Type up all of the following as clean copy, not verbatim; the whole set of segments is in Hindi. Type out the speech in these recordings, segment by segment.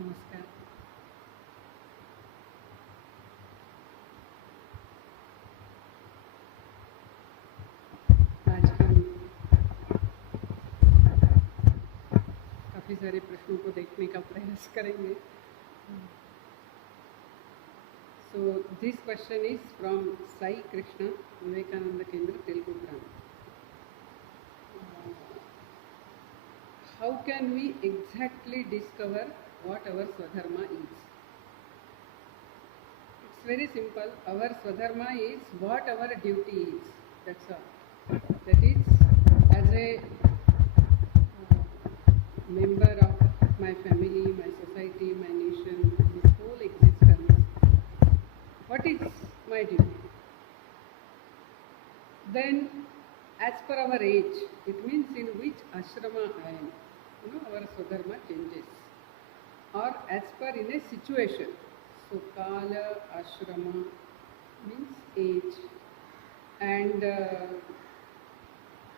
नमस्कार। आज हम काफ़ी सारे प्रश्नों को देखने का प्रयास करेंगे। So this question is from Sai Krishna, Vivekananda Kendra, Telugu Gram. How can we exactly discover what our Swadharma is? It's very simple. Our Swadharma is what our duty is. That's all. That is, as a member of my family, my society, my nation, this whole existence, what is my duty? Then, as per our age, it means in which ashrama I am. Our Swadharma changes. Or as per in a situation. So, Kala, ashrama means age. And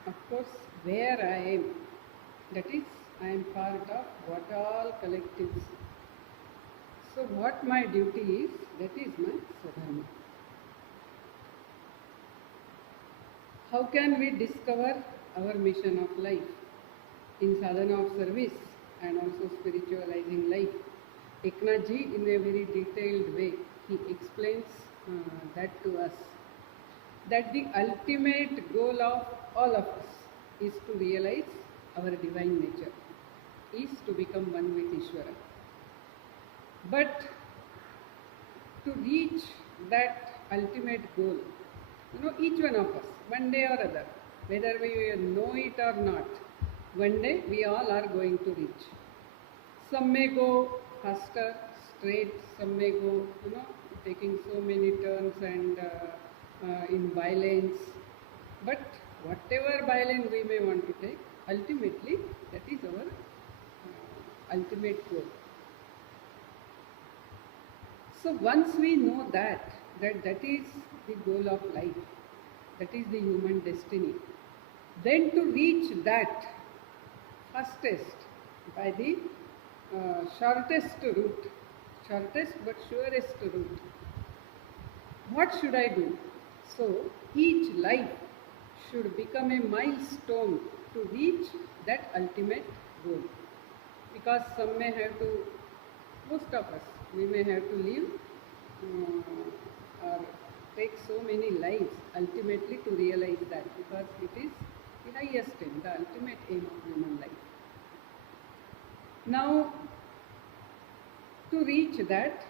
of course, where I am, that is, I am part of what all collectives. So, what my duty is, that is my Swadharma. How can we discover our mission of life in sadhana of service and also spiritualizing life? Eknath Ji, in a very detailed way, he explains that to us. That the ultimate goal of all of us is to realize our divine nature, is to become one with Ishvara. But to reach that ultimate goal, each one of us, one day or other, whether we know it or not, one day we all are going to reach. Some may go faster, straight, some may go, taking so many turns and in violence. But whatever violence we may want to take, ultimately that is our ultimate goal. So once we know that is the goal of life, that is the human destiny, then to reach that fastest by the shortest route, shortest but surest route, what should I do? So each life should become a milestone to reach that ultimate goal. Because some may have to, most of us, we may have to live or take so many lives ultimately to realize that, because it is the highest aim, the ultimate aim of human life. Now, to reach that,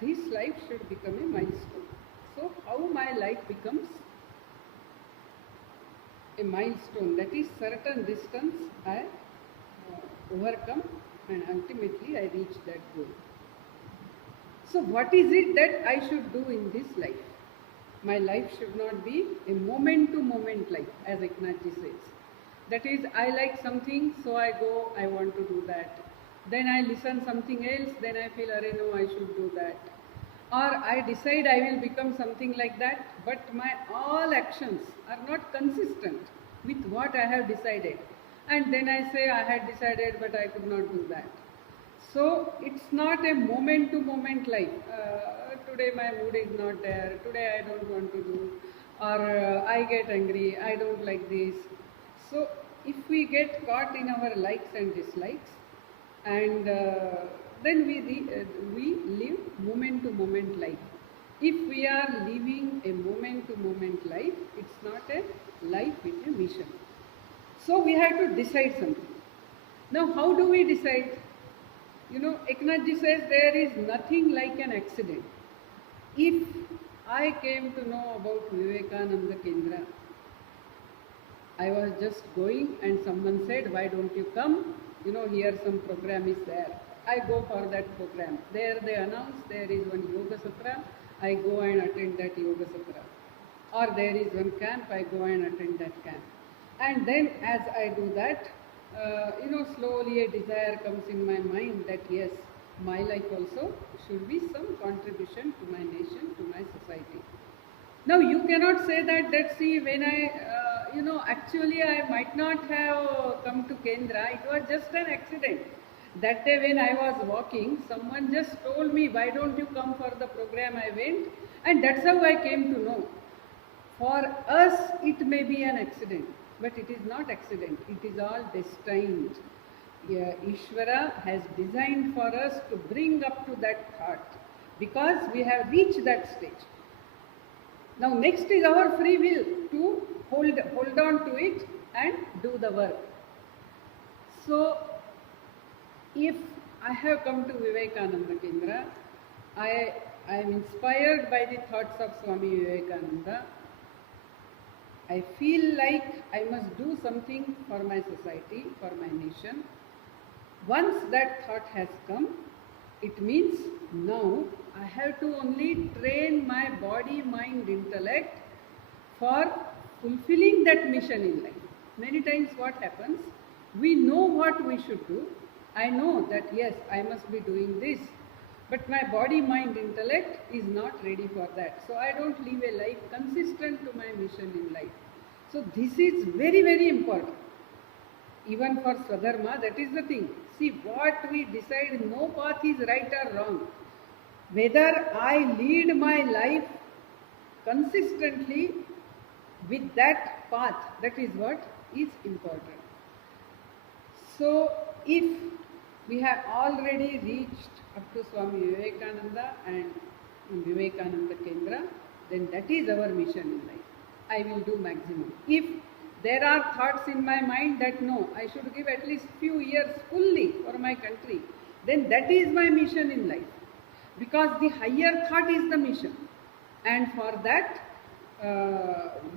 this life should become a milestone. So, how my life becomes a milestone, that is certain distance I overcome and ultimately I reach that goal. So what is it that I should do in this life? My life should not be a moment-to-moment life, as Eknath Ji says. That is, I like something, so I go, I want to do that. Then I listen something else, then I feel, no, I should do that. Or I decide I will become something like that, but my all actions are not consistent with what I have decided. And then I say I had decided, but I could not do that. So it's not a moment-to-moment life. Today my mood is not there, today I don't want to do, or I get angry, I don't like this. So if we get caught in our likes and dislikes, and then we live moment-to-moment life. If we are living a moment-to-moment life, it's not a life with a mission. So we have to decide something. Now how do we decide? Eknath Ji says there is nothing like an accident. If I came to know about Vivekananda Kendra, I was just going and someone said, why don't you come? Here some program is there. I go for that program. There they announce there is one Yoga Satra. I go and attend that Yoga Satra. Or there is one camp, I go and attend that camp. And then as I do that, slowly a desire comes in my mind that yes, my life also should be some contribution to my nation, to my society. Now you cannot say that see, when I, actually I might not have come to Kendra, it was just an accident. That day when I was walking, someone just told me, why don't you come for the program? I went, and that's how I came to know. For us, it may be an accident, but it is not accident. It is all destined. Yeah, Ishvara has designed for us to bring up to that thought because we have reached that stage. Now next is our free will to hold on to it and do the work. So if I have come to Vivekananda Kendra, I am inspired by the thoughts of Swami Vivekananda. I feel like I must do something for my society, for my nation. Once that thought has come, it means now I have to only train my body, mind, intellect for fulfilling that mission in life. Many times what happens, we know what we should do. I know that yes, I must be doing this, but my body, mind, intellect is not ready for that. So I don't live a life consistent to my mission in life. So this is very, very important. Even for Swadharma, that is the thing. See, what we decide, no path is right or wrong. Whether I lead my life consistently with that path, that is what is important. So, if we have already reached up to Swami Vivekananda and in Vivekananda Kendra, then that is our mission in life. I will do maximum. If there are thoughts in my mind that no, I should give at least few years fully for my country, then that is my mission in life. Because the higher thought is the mission. And for that,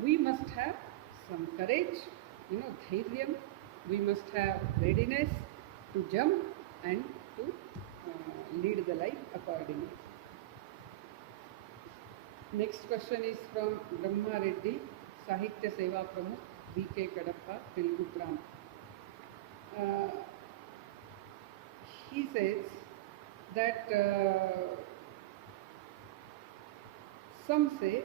we must have some courage, dhairyam. We must have readiness to jump and to lead the life accordingly. Next question is from Brahma Reddy, Sahitya Seva Pramukh, V.K. Kadapa, Telugu Gram. He says that some say,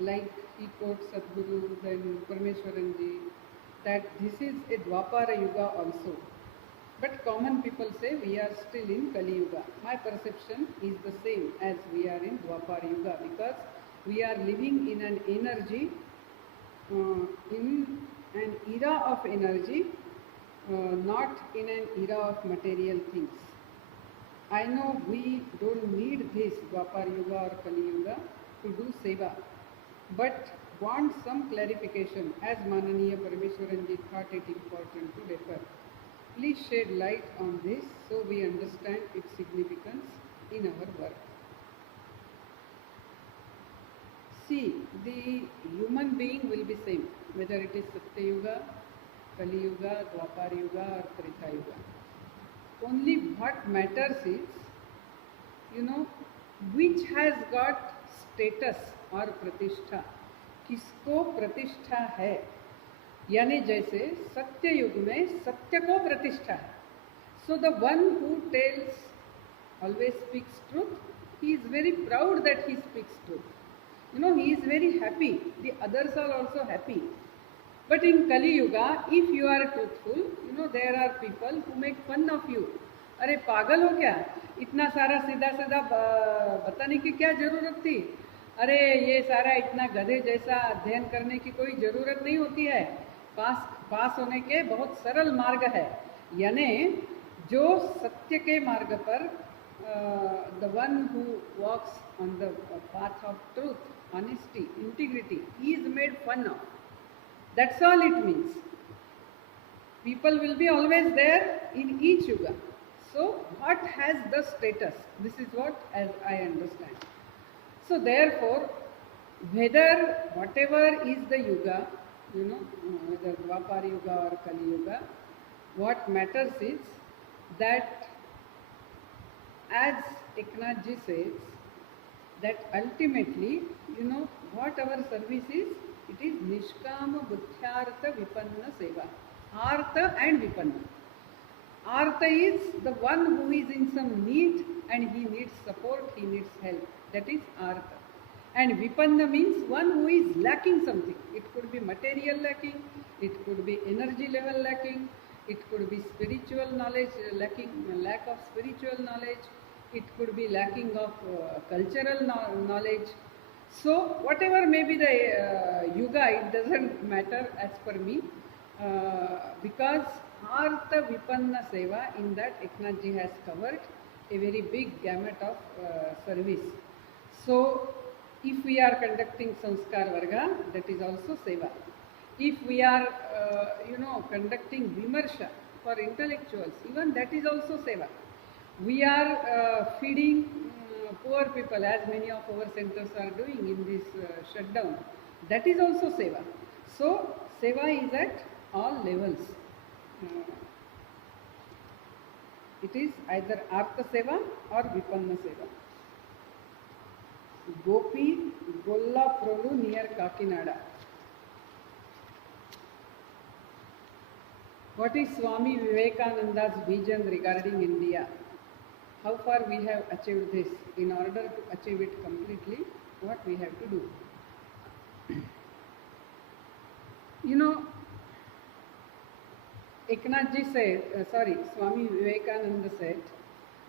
like he quotes Sadhguru, then Parameshwaranji, that this is a Dwapara Yuga also. But common people say we are still in Kali Yuga. My perception is the same as we are in Dwapara Yuga because we are living in an energy, in an era of energy, not in an era of material things. I know we don't need this Dwapara Yuga or Kali Yuga to do seva, but want some clarification as Mananiya Parameshwaranji thought it important to refer. Please shed light on this so we understand its significance in our work. See, the human being will be same, whether it is Satya Yuga, Kali Yuga, Dwapara Yuga or Treta Yuga. Only what matters is, which has got status or pratishtha. किसको प्रतिष्ठा है, यानी जैसे सत्य युग में सत्य को प्रतिष्ठा है. So the one who tells always speaks truth. He is very proud that he speaks truth. He is very happy. The others are also happy. But in Kali Yuga, if you are truthful, there are people who make fun of you. अरे पागल हो क्या, इतना सारा सीधा सीधा बताने की क्या जरूरत थी, अरे ये सारा इतना गधे जैसा अध्ययन करने की कोई ज़रूरत नहीं होती है, पास होने के बहुत सरल मार्ग है. यानी जो सत्य के मार्ग पर the one who walks on the path of truth, honesty, integrity, he is made fun of. That's all it means. People will be always there in each yuga. So what has the status? This is what as I understand. So therefore, whatever is the yuga, whether Dwapara Yuga or Kali Yuga, what matters is that, as Eknath Ji says, that ultimately, what our service is, it is Nishkama Buddhyartha Vipanna Seva. Artha and Vipanna. Artha is the one who is in some need and he needs support, he needs help. That is Artha. And Vipanna means one who is lacking something. It could be material lacking, it could be energy level lacking, it could be spiritual knowledge, lack of spiritual knowledge, it could be lacking of cultural knowledge. So whatever may be the yuga, it doesn't matter as per me, because Artha Vipanna Seva, in that Eknathji has covered a very big gamut of service. So if we are conducting Sanskar Varga, that is also Seva. If we are, conducting Vimarsha for intellectuals, even that is also Seva. We are feeding poor people, as many of our centers are doing in this shutdown. That is also Seva. So Seva is at all levels. It is either Artha Seva or Vipanna Seva. Gopi Golla Prolu near Kakinada. What is Swami Vivekananda's vision regarding India? How far we have achieved this? In order to achieve it completely, what we have to do? Eknathji said, Swami Vivekananda said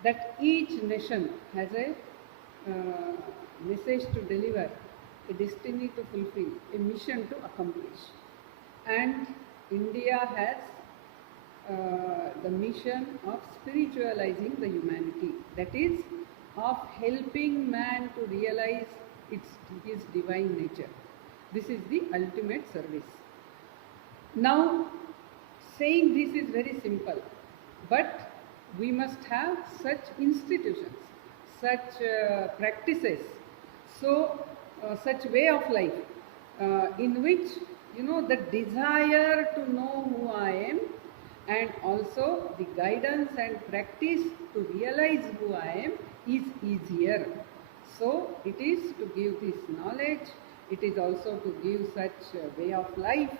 that each nation has a message to deliver, a destiny to fulfill, a mission to accomplish. And India has the mission of spiritualizing the humanity, that is, of helping man to realize his divine nature. This is the ultimate service. Now, saying this is very simple, but we must have such institutions, such practices, such way of life in which the desire to know who I am, and also the guidance and practice to realize who I am is easier. So it is to give this knowledge, it is also to give such a way of life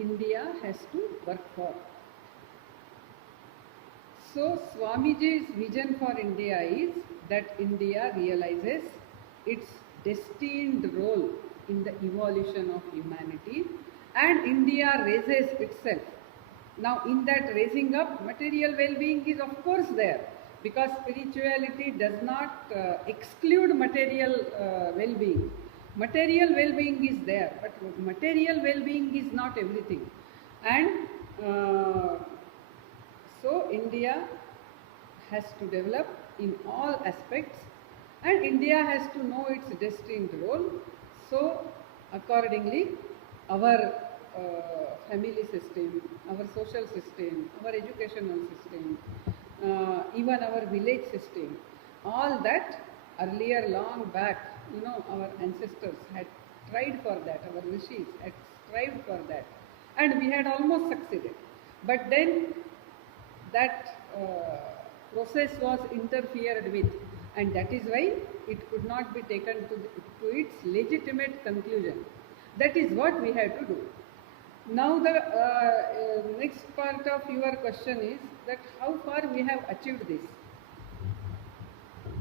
India has to work for. So Swamiji's vision for India is that India realizes its destined role in the evolution of humanity, and India raises itself. Now in that raising up, material well-being is of course there, because spirituality does not exclude material well-being. Material well-being is there, but material well-being is not everything. And so India has to develop in all aspects, and India has to know its destined role. So accordingly, our family system, our social system, our educational system, even our village system, all that earlier, long back, our ancestors had tried for that, our rishis had strived for that, and we had almost succeeded. But then that process was interfered with, and that is why it could not be taken to its legitimate conclusion. That is what we have to do. Now the next part of your question is that how far we have achieved this.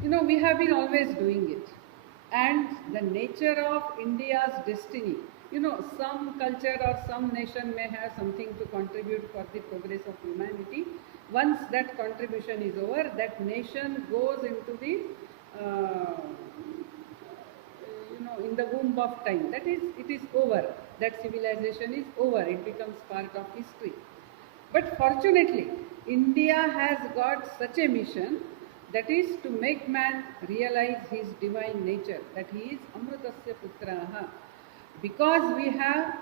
We have been always doing it, and the nature of India's destiny, some culture or some nation may have something to contribute for the progress of humanity. Once that contribution is over, that nation goes into the in the womb of time. That is, it is over. That civilization is over. It becomes part of history. But fortunately, India has got such a mission, that is to make man realize his divine nature, that he is Amrutasya Putraha. Because we have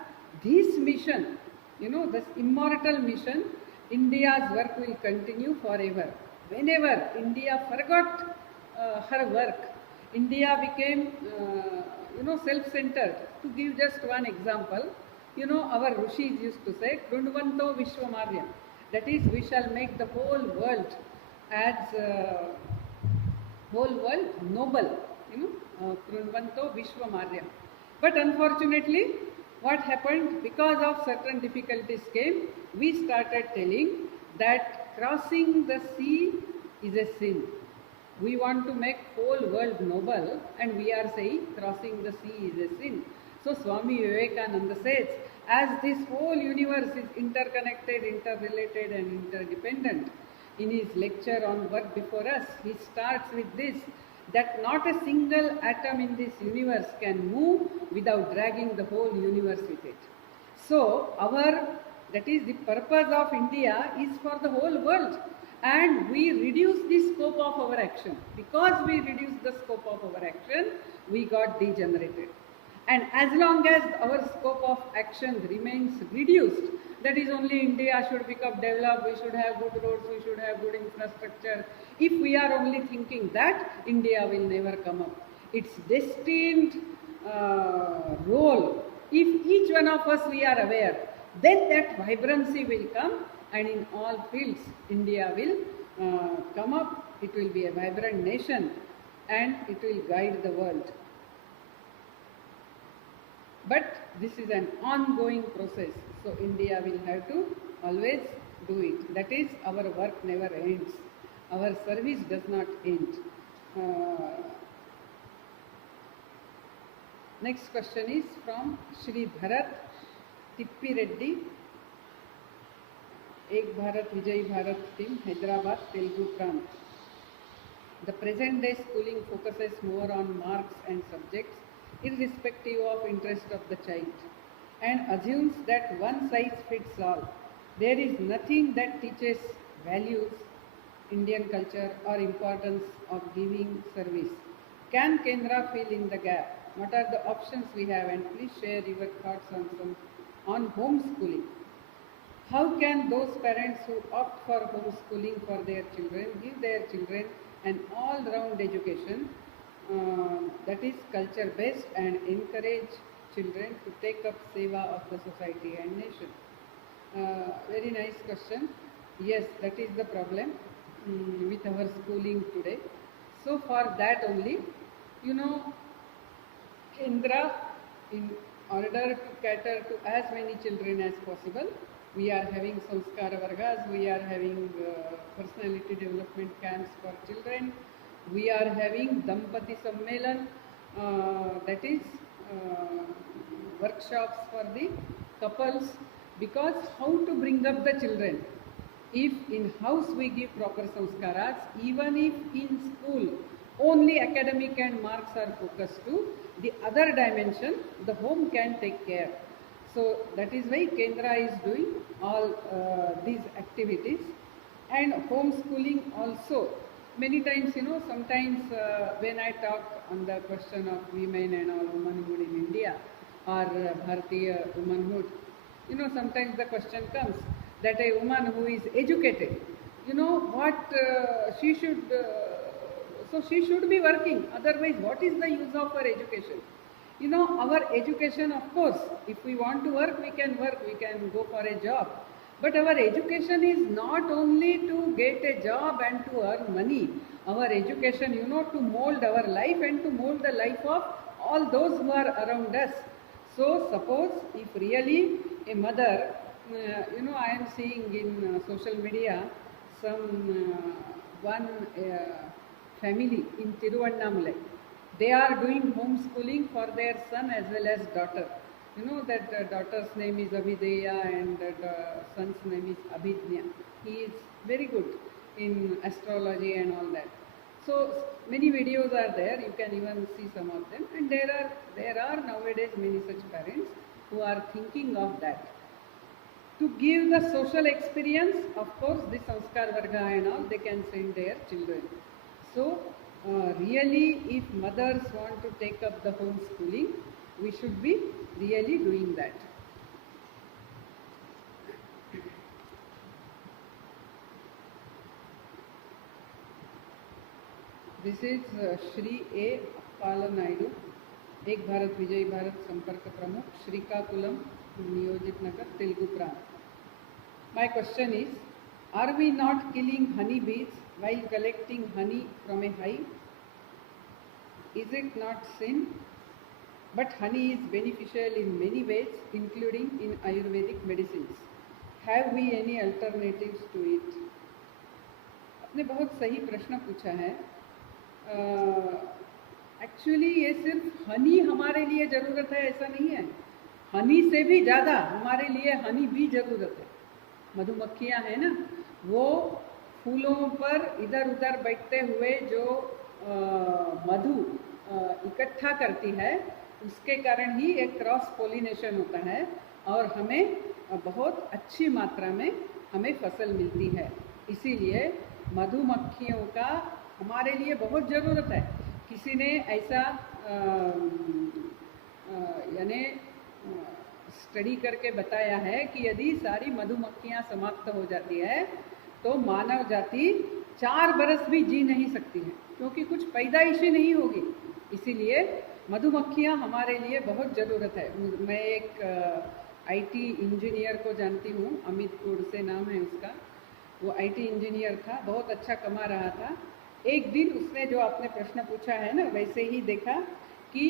this mission, this immortal mission, India's work will continue forever. Whenever India forgot her work, India became, self-centered. To give just one example, our rishis used to say, Krunvanto Vishwamaryam. That is, we shall make the whole world as noble, Krunvanto Vishwamaryam. But unfortunately, what happened? Because of certain difficulties came, we started telling that crossing the sea is a sin. We want to make whole world noble, and we are saying crossing the sea is a sin. So Swami Vivekananda says as this whole universe is interconnected, interrelated and interdependent. In his lecture on Work Before Us, he starts with this, that not a single atom in this universe can move without dragging the whole universe with it. So that is the purpose of India is for the whole world, and we reduce the scope of our action. Because we reduce the scope of our action, we got degenerated. And as long as our scope of action remains reduced, that is only India should become developed, we should have good roads, we should have good infrastructure. If we are only thinking that, India will never come up. Its destined role, if each one of us we are aware, then that vibrancy will come, and in all fields India will come up. It will be a vibrant nation and it will guide the world. But this is an ongoing process, so India will have to always do it. That is, our work never ends, our service does not end. Next question is from Shri Bharat Tippi Reddy, Ek Bharat Vijay Bharat team, Hyderabad, Telugu Prant. The present day schooling focuses more on marks and subjects irrespective of interest of the child, and assumes that one size fits all. There is nothing that teaches values, Indian culture or importance of giving service. Can Kendra fill in the gap? What are the options we have? And please share your thoughts on homeschooling. How can those parents who opt for homeschooling for their children give their children an all-round education that is culture-based and encourage children to take up seva of the society and nation? Very nice question. Yes, that is the problem with our schooling today. So for that only, Kendra, in order to cater to as many children as possible, we are having Sanskara Vargas, we are having personality development camps for children, we are having Dampati Sammelan, that is workshops for the couples, because how to bring up the children. If in house we give proper sanskaras, even if in school only academic and marks are focused to, the other dimension the home can take care. So that is why Kendra is doing all these activities. And homeschooling also, many times, sometimes when I talk on the question of women and all womanhood in India or Bharatiya womanhood, sometimes the question comes that a woman who is educated, she should, so she should be working, otherwise what is the use of her education? Our education, of course, if we want to work, we can go for a job. But our education is not only to get a job and to earn money. Our education, to mold our life and to mold the life of all those who are around us. So suppose if really a mother, I am seeing in social media one family in Tiruvannamalai. They are doing homeschooling for their son as well as daughter. That daughter's name is Abhideya and son's name is Abhidnya. He is very good in astrology and all that. So many videos are there, you can even see some of them. And there are nowadays many such parents who are thinking of that. To give the social experience, of course, the Sanskar Varga and all, they can send their children. So really, if mothers want to take up the homeschooling, we should be really doing that. This is Shri A. Pala Naidu, Ek Bharat Vijay Bharat Samparka Pramukh, Srikakulam, Niyojit Nagar, Telugu Prant. My question is, are we not killing honey bees while collecting honey from a hive? Is it not sin? But honey is beneficial in many ways, including in Ayurvedic medicines. Have we any alternatives to it? आपने बहुत सही प्रश्न पूछा है. एक्चुअली ये सिर्फ हनी हमारे लिए ज़रूरत है ऐसा नहीं है. हनी से भी ज़्यादा हमारे लिए हनी भी ज़रूरत है। मधुमक्खियाँ हैं ना, वो फूलों पर इधर उधर बैठते हुए जो मधु इकट्ठा करती है, उसके कारण ही एक क्रॉस पोलिनेशन होता है और हमें बहुत अच्छी मात्रा में हमें फसल मिलती है। इसीलिए मधुमक्खियों का हमारे लिए बहुत ज़रूरत है। किसी ने ऐसा यानी स्टडी करके बताया है कि यदि सारी मधुमक्खियाँ समाप्त हो जाती है तो मानव जाति 4 बरस भी जी नहीं सकती है, क्योंकि कुछ पैदाइशी नहीं होगी। इसीलिए मधुमक्खियाँ हमारे लिए बहुत ज़रूरत है। मैं एक आईटी इंजीनियर को जानती हूँ, अमित गोडसे नाम है उसका। वो आईटी इंजीनियर था, बहुत अच्छा कमा रहा था। एक दिन उसने जो आपने प्रश्न पूछा है ना, वैसे ही देखा कि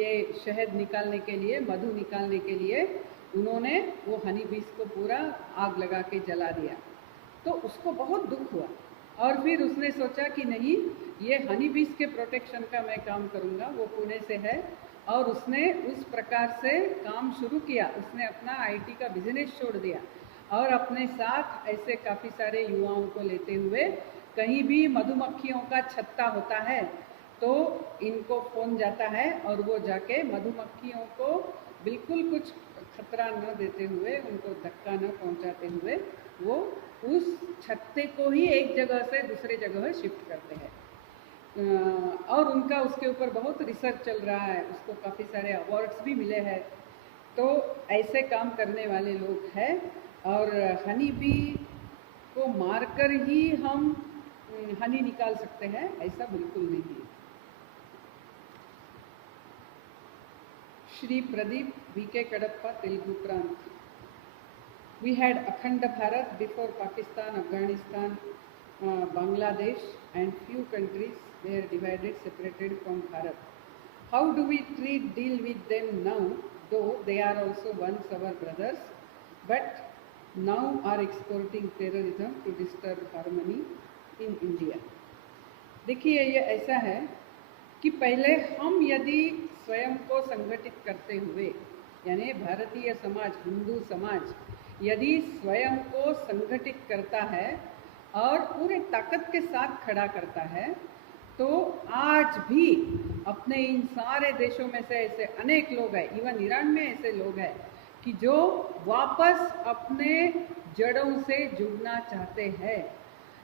ये शहद निकालने के लिए, मधु निकालने के लिए उन्होंने वो हनी बीज को पूरा आग लगा के जला दिया। तो उसको बहुत दुख हुआ और फिर उसने सोचा कि नहीं, ये हनी बीज के प्रोटेक्शन का मैं काम करूँगा। वो पुणे से है और उसने उस प्रकार से काम शुरू किया। उसने अपना आईटी का बिजनेस छोड़ दिया और अपने साथ ऐसे काफ़ी सारे युवाओं को लेते हुए, कहीं भी मधुमक्खियों का छत्ता होता है तो इनको फ़ोन जाता है और वो जाके मधुमक्खियों को बिल्कुल कुछ खतरा न देते हुए, उनको धक्का न पहुंचाते हुए, वो उस छत्ते को ही एक जगह से दूसरे जगह शिफ्ट करते हैं। और उनका उसके ऊपर बहुत रिसर्च चल रहा है, उसको काफ़ी सारे अवार्ड्स भी मिले हैं। तो ऐसे काम करने वाले लोग हैं और हनी बी को मारकर ही हम हनी निकाल सकते हैं, ऐसा बिल्कुल नहीं है। Shri Pradeep VK Kadappa, Telugu Prant. We had Akhanda Bharat before Pakistan, Afghanistan, Bangladesh and few countries were divided, separated from Bharat. How do we deal with them now, though they are also once our brothers, but now are exporting terrorism to disturb harmony in India? देखिए, ये ऐसा है कि पहले हम यदि स्वयं को संगठित करते हुए, यानी भारतीय समाज, हिंदू समाज यदि स्वयं को संगठित करता है और पूरे ताकत के साथ खड़ा करता है, तो आज भी अपने इन सारे देशों में से ऐसे अनेक लोग हैं, इवन ईरान में ऐसे लोग हैं कि जो वापस अपने जड़ों से जुड़ना चाहते हैं।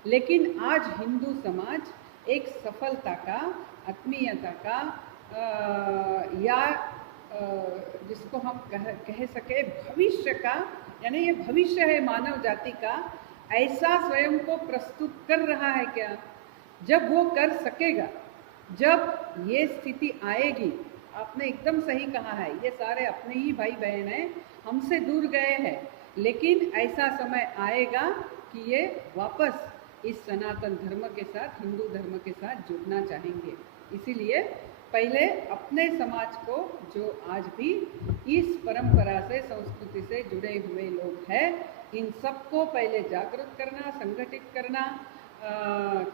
लेकिन आज हिंदू समाज एक सफलता का, आत्मीयता का या जिसको हम कह सके भविष्य का, यानी ये भविष्य है मानव जाति का, ऐसा स्वयं को प्रस्तुत कर रहा है क्या? जब वो कर सकेगा, जब ये स्थिति आएगी, आपने एकदम सही कहा है, ये सारे अपने ही भाई बहन हैं, हमसे दूर गए हैं, लेकिन ऐसा समय आएगा कि ये वापस इस सनातन धर्म के साथ, हिंदू धर्म के साथ जुड़ना चाहेंगे। इसीलिए पहले अपने समाज को, जो आज भी इस परंपरा से, संस्कृति से जुड़े हुए लोग हैं, इन सबको पहले जागरूक करना, संगठित करना,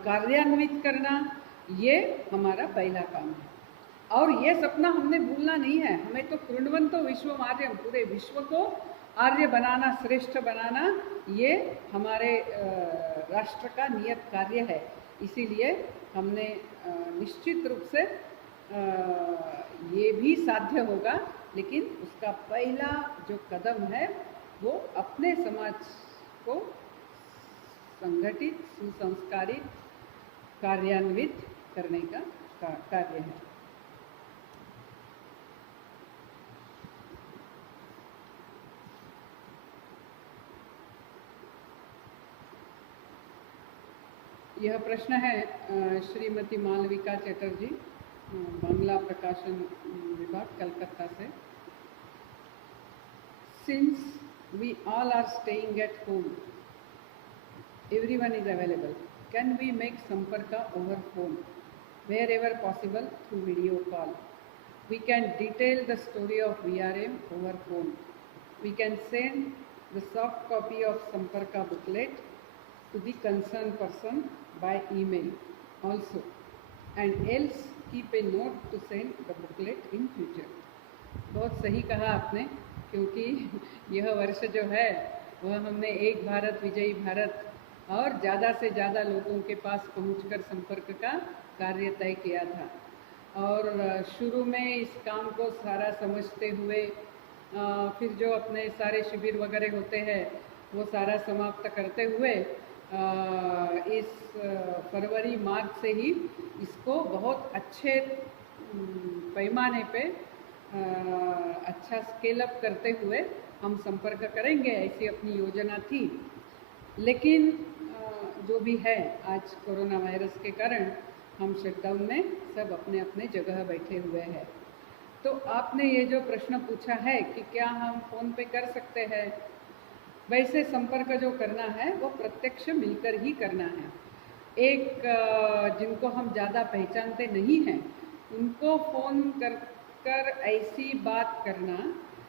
कार्यान्वित करना, ये हमारा पहला काम है। और ये सपना हमने भूलना नहीं है। हमें तो कृण्वन्तो विश्वम आर्यम, पूरे विश्व को आर्य बनाना, श्रेष्ठ बनाना, ये हमारे राष्ट्र का नियत कार्य है। इसीलिए हमने निश्चित रूप से ये भी साध्य होगा, लेकिन उसका पहला जो कदम है वो अपने समाज को संगठित, सुसंस्कारित, कार्यान्वित करने का कार्य है। यह प्रश्न है श्रीमती मालविका चटर्जी, बांग्ला प्रकाशन विभाग, कलकत्ता से। Since we all are staying at home, everyone is available. Can we make samparka over phone, wherever possible through video call? We can detail the story of VRM over phone. We can send the soft copy of samparka booklet to the concerned person by email also, and else keep a note to send the booklet in future. बहुत बहुत सही कहा आपने, क्योंकि यह वर्ष जो है वह हमने एक भारत विजयी भारत और ज़्यादा से ज़्यादा लोगों के पास पहुंचकर संपर्क का कार्य तय किया था। और शुरू में इस काम को सारा समझते हुए फिर जो अपने सारे शिविर वगैरह होते हैं वो सारा समाप्त करते हुए इस फरवरी मार्च से ही इसको बहुत अच्छे पैमाने पे अच्छा स्केल अप करते हुए हम संपर्क करेंगे, ऐसी अपनी योजना थी। लेकिन जो भी है, आज कोरोना वायरस के कारण हम शटडाउन में सब अपने अपने जगह बैठे हुए हैं। तो आपने ये जो प्रश्न पूछा है कि क्या हम फ़ोन पे कर सकते हैं, वैसे संपर्क जो करना है वो प्रत्यक्ष मिलकर ही करना है। एक जिनको हम ज़्यादा पहचानते नहीं हैं उनको फ़ोन कर ऐसी बात करना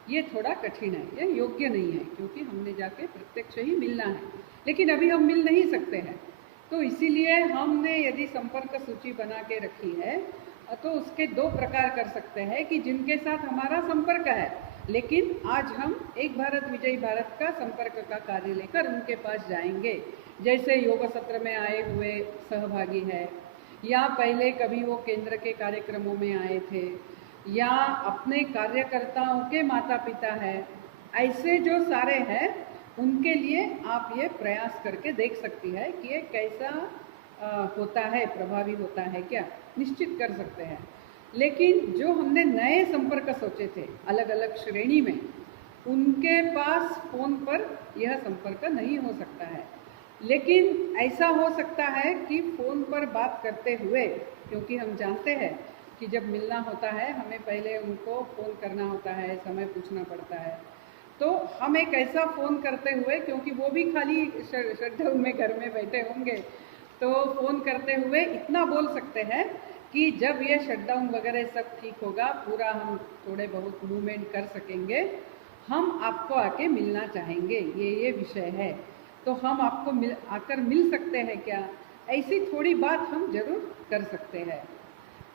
ये थोड़ा कठिन है, ये योग्य नहीं है, क्योंकि हमने जाके प्रत्यक्ष ही मिलना है। लेकिन अभी हम मिल नहीं सकते हैं, तो इसीलिए हमने यदि संपर्क सूची बना के रखी है तो उसके दो प्रकार कर सकते हैं कि जिनके साथ हमारा संपर्क है लेकिन आज हम एक भारत विजयी भारत का संपर्क का कार्य लेकर उनके पास जाएंगे। जैसे योग सत्र में आए हुए सहभागी है, या पहले कभी वो केंद्र के कार्यक्रमों में आए थे, या अपने कार्यकर्ताओं के माता पिता है, ऐसे जो सारे हैं उनके लिए आप ये प्रयास करके देख सकती है कि ये कैसा होता है, प्रभावी होता है क्या, निश्चित कर सकते हैं। लेकिन जो हमने नए संपर्क सोचे थे अलग अलग श्रेणी में, उनके पास फ़ोन पर यह संपर्क नहीं हो सकता है। लेकिन ऐसा हो सकता है कि फ़ोन पर बात करते हुए, क्योंकि हम जानते हैं कि जब मिलना होता है हमें पहले उनको फ़ोन करना होता है, समय पूछना पड़ता है, तो हम एक ऐसा फ़ोन करते हुए, क्योंकि वो भी खाली शटडाउन में घर में बैठे होंगे, तो फ़ोन करते हुए इतना बोल सकते हैं कि जब ये शटडाउन वगैरह सब ठीक होगा, पूरा हम थोड़े बहुत मूवमेंट कर सकेंगे, हम आपको आके मिलना चाहेंगे, ये विषय है, तो हम आपको आकर मिल सकते हैं क्या, ऐसी थोड़ी बात हम ज़रूर कर सकते हैं।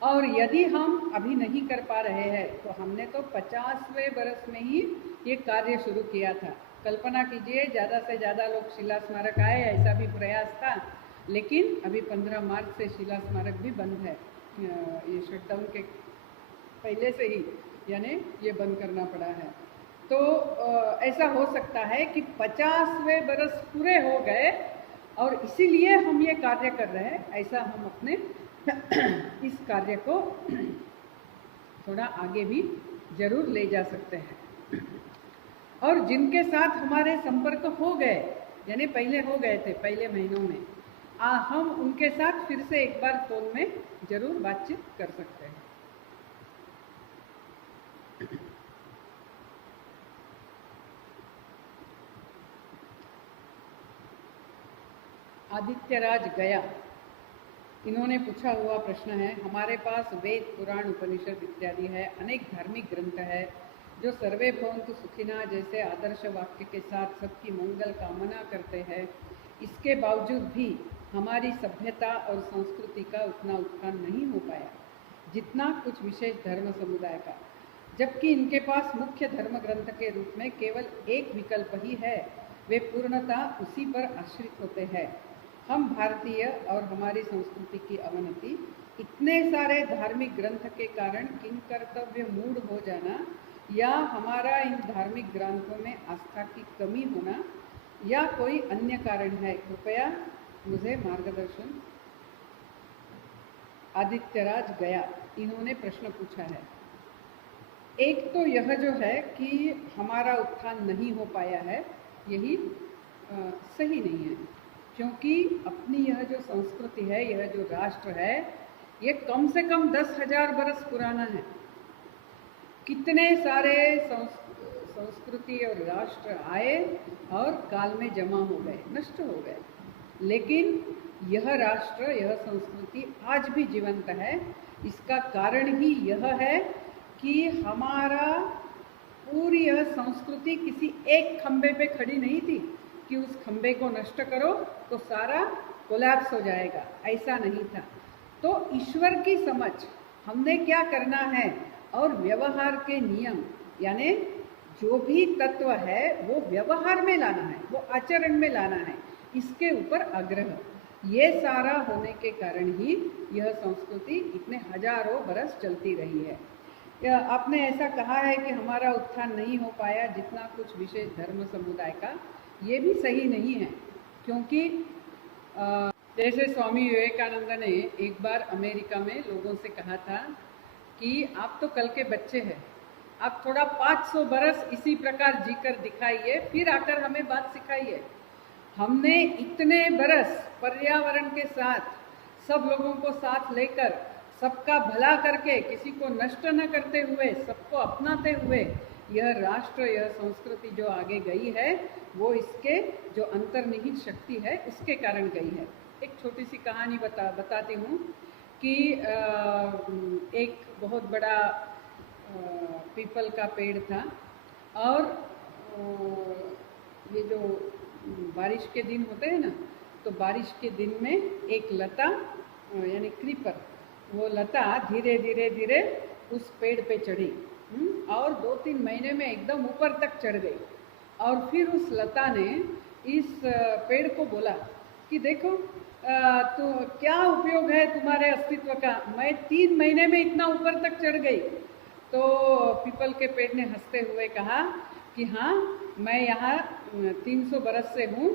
और यदि हम अभी नहीं कर पा रहे हैं तो हमने तो 50वें बरस में ही ये कार्य शुरू किया था। कल्पना कीजिए, ज़्यादा से ज़्यादा लोग शिला स्मारक आए, ऐसा भी प्रयास था। लेकिन अभी 15 मार्च से शिला स्मारक भी बंद है, ये शटडाउन के पहले से ही, यानी ये बंद करना पड़ा है। तो ऐसा हो सकता है कि 50वें बरस पूरे हो गए और इसीलिए हम ये कार्य कर रहे हैं, ऐसा हम अपने इस कार्य को थोड़ा आगे भी जरूर ले जा सकते हैं। और जिनके साथ हमारे संपर्क हो गए, यानी पहले हो गए थे पहले महीनों में, हम उनके साथ फिर से एक बार फ़ोन में जरूर बातचीत कर सकते हैं। आदित्यराज गया, इन्होंने पूछा हुआ प्रश्न है, हमारे पास वेद पुराण उपनिषद इत्यादि है, अनेक धार्मिक ग्रंथ है जो सर्वे भवन्तु सुखिनः जैसे आदर्श वाक्य के साथ सबकी मंगल कामना करते हैं, इसके बावजूद भी हमारी सभ्यता और संस्कृति का उतना उत्थान नहीं हो पाया जितना कुछ विशेष धर्म समुदाय का, जबकि इनके पास मुख्य धर्म ग्रंथ के रूप में केवल एक विकल्प ही है, वे पूर्णतः उसी पर आश्रित होते हैं। हम भारतीय और हमारी संस्कृति की अवनति इतने सारे धार्मिक ग्रंथ के कारण किन कर्तव्य मूढ़ हो जाना, या हमारा इन धार्मिक ग्रंथों में आस्था की कमी होना, या कोई अन्य कारण है, कृपया मुझे मार्गदर्शन। आदित्यराज गया, इन्होंने प्रश्न पूछा है। एक तो यह जो है कि हमारा उत्थान नहीं हो पाया है, यही सही नहीं है, क्योंकि अपनी यह जो संस्कृति है, यह जो राष्ट्र है, ये कम से कम 10,000 बरस पुराना है। कितने सारे संस्कृति और राष्ट्र आए और काल में जमा हो गए, नष्ट हो गए, लेकिन यह राष्ट्र, यह संस्कृति आज भी जीवंत है। इसका कारण ही यह है कि हमारा पूरी यह संस्कृति किसी एक खंबे पे खड़ी नहीं थी कि उस खंबे को नष्ट करो तो सारा कोलैप्स हो जाएगा, ऐसा नहीं था। तो ईश्वर की समझ, हमने क्या करना है और व्यवहार के नियम, यानी जो भी तत्व है वो व्यवहार में लाना है, वो आचरण में लाना है, इसके ऊपर आग्रह। ये सारा होने के कारण ही यह संस्कृति इतने हजारों बरस चलती रही है। आपने ऐसा कहा है कि हमारा उत्थान नहीं हो पाया जितना कुछ विशेष धर्म समुदाय का, ये भी सही नहीं है। क्योंकि जैसे स्वामी विवेकानंद ने एक बार अमेरिका में लोगों से कहा था कि आप तो कल के बच्चे हैं, आप थोड़ा 500 बरस इसी प्रकार जीकर दिखाइए, फिर आकर हमें बात सिखाइए। हमने इतने बरस पर्यावरण के साथ सब लोगों को साथ लेकर सबका भला करके, किसी को नष्ट न करते हुए, सबको अपनाते हुए यह राष्ट्र, यह संस्कृति जो आगे गई है, वो इसके जो अंतर्निहित शक्ति है उसके कारण गई है। एक छोटी सी कहानी बताती हूँ कि एक बहुत बड़ा पीपल का पेड़ था, और ये जो बारिश के दिन होते हैं ना, तो बारिश के दिन में एक लता यानी क्रीपर, वो लता धीरे धीरे धीरे उस पेड़ पे चढ़ी और 2-3 महीने में एकदम ऊपर तक चढ़ गई। और फिर उस लता ने इस पेड़ को बोला कि देखो तो क्या उपयोग है तुम्हारे अस्तित्व का, मैं 3 महीने में इतना ऊपर तक चढ़ गई। तो पीपल के पेड़ ने हंसते हुए कहा कि हाँ, मैं यहाँ 300 बरस से हूँ,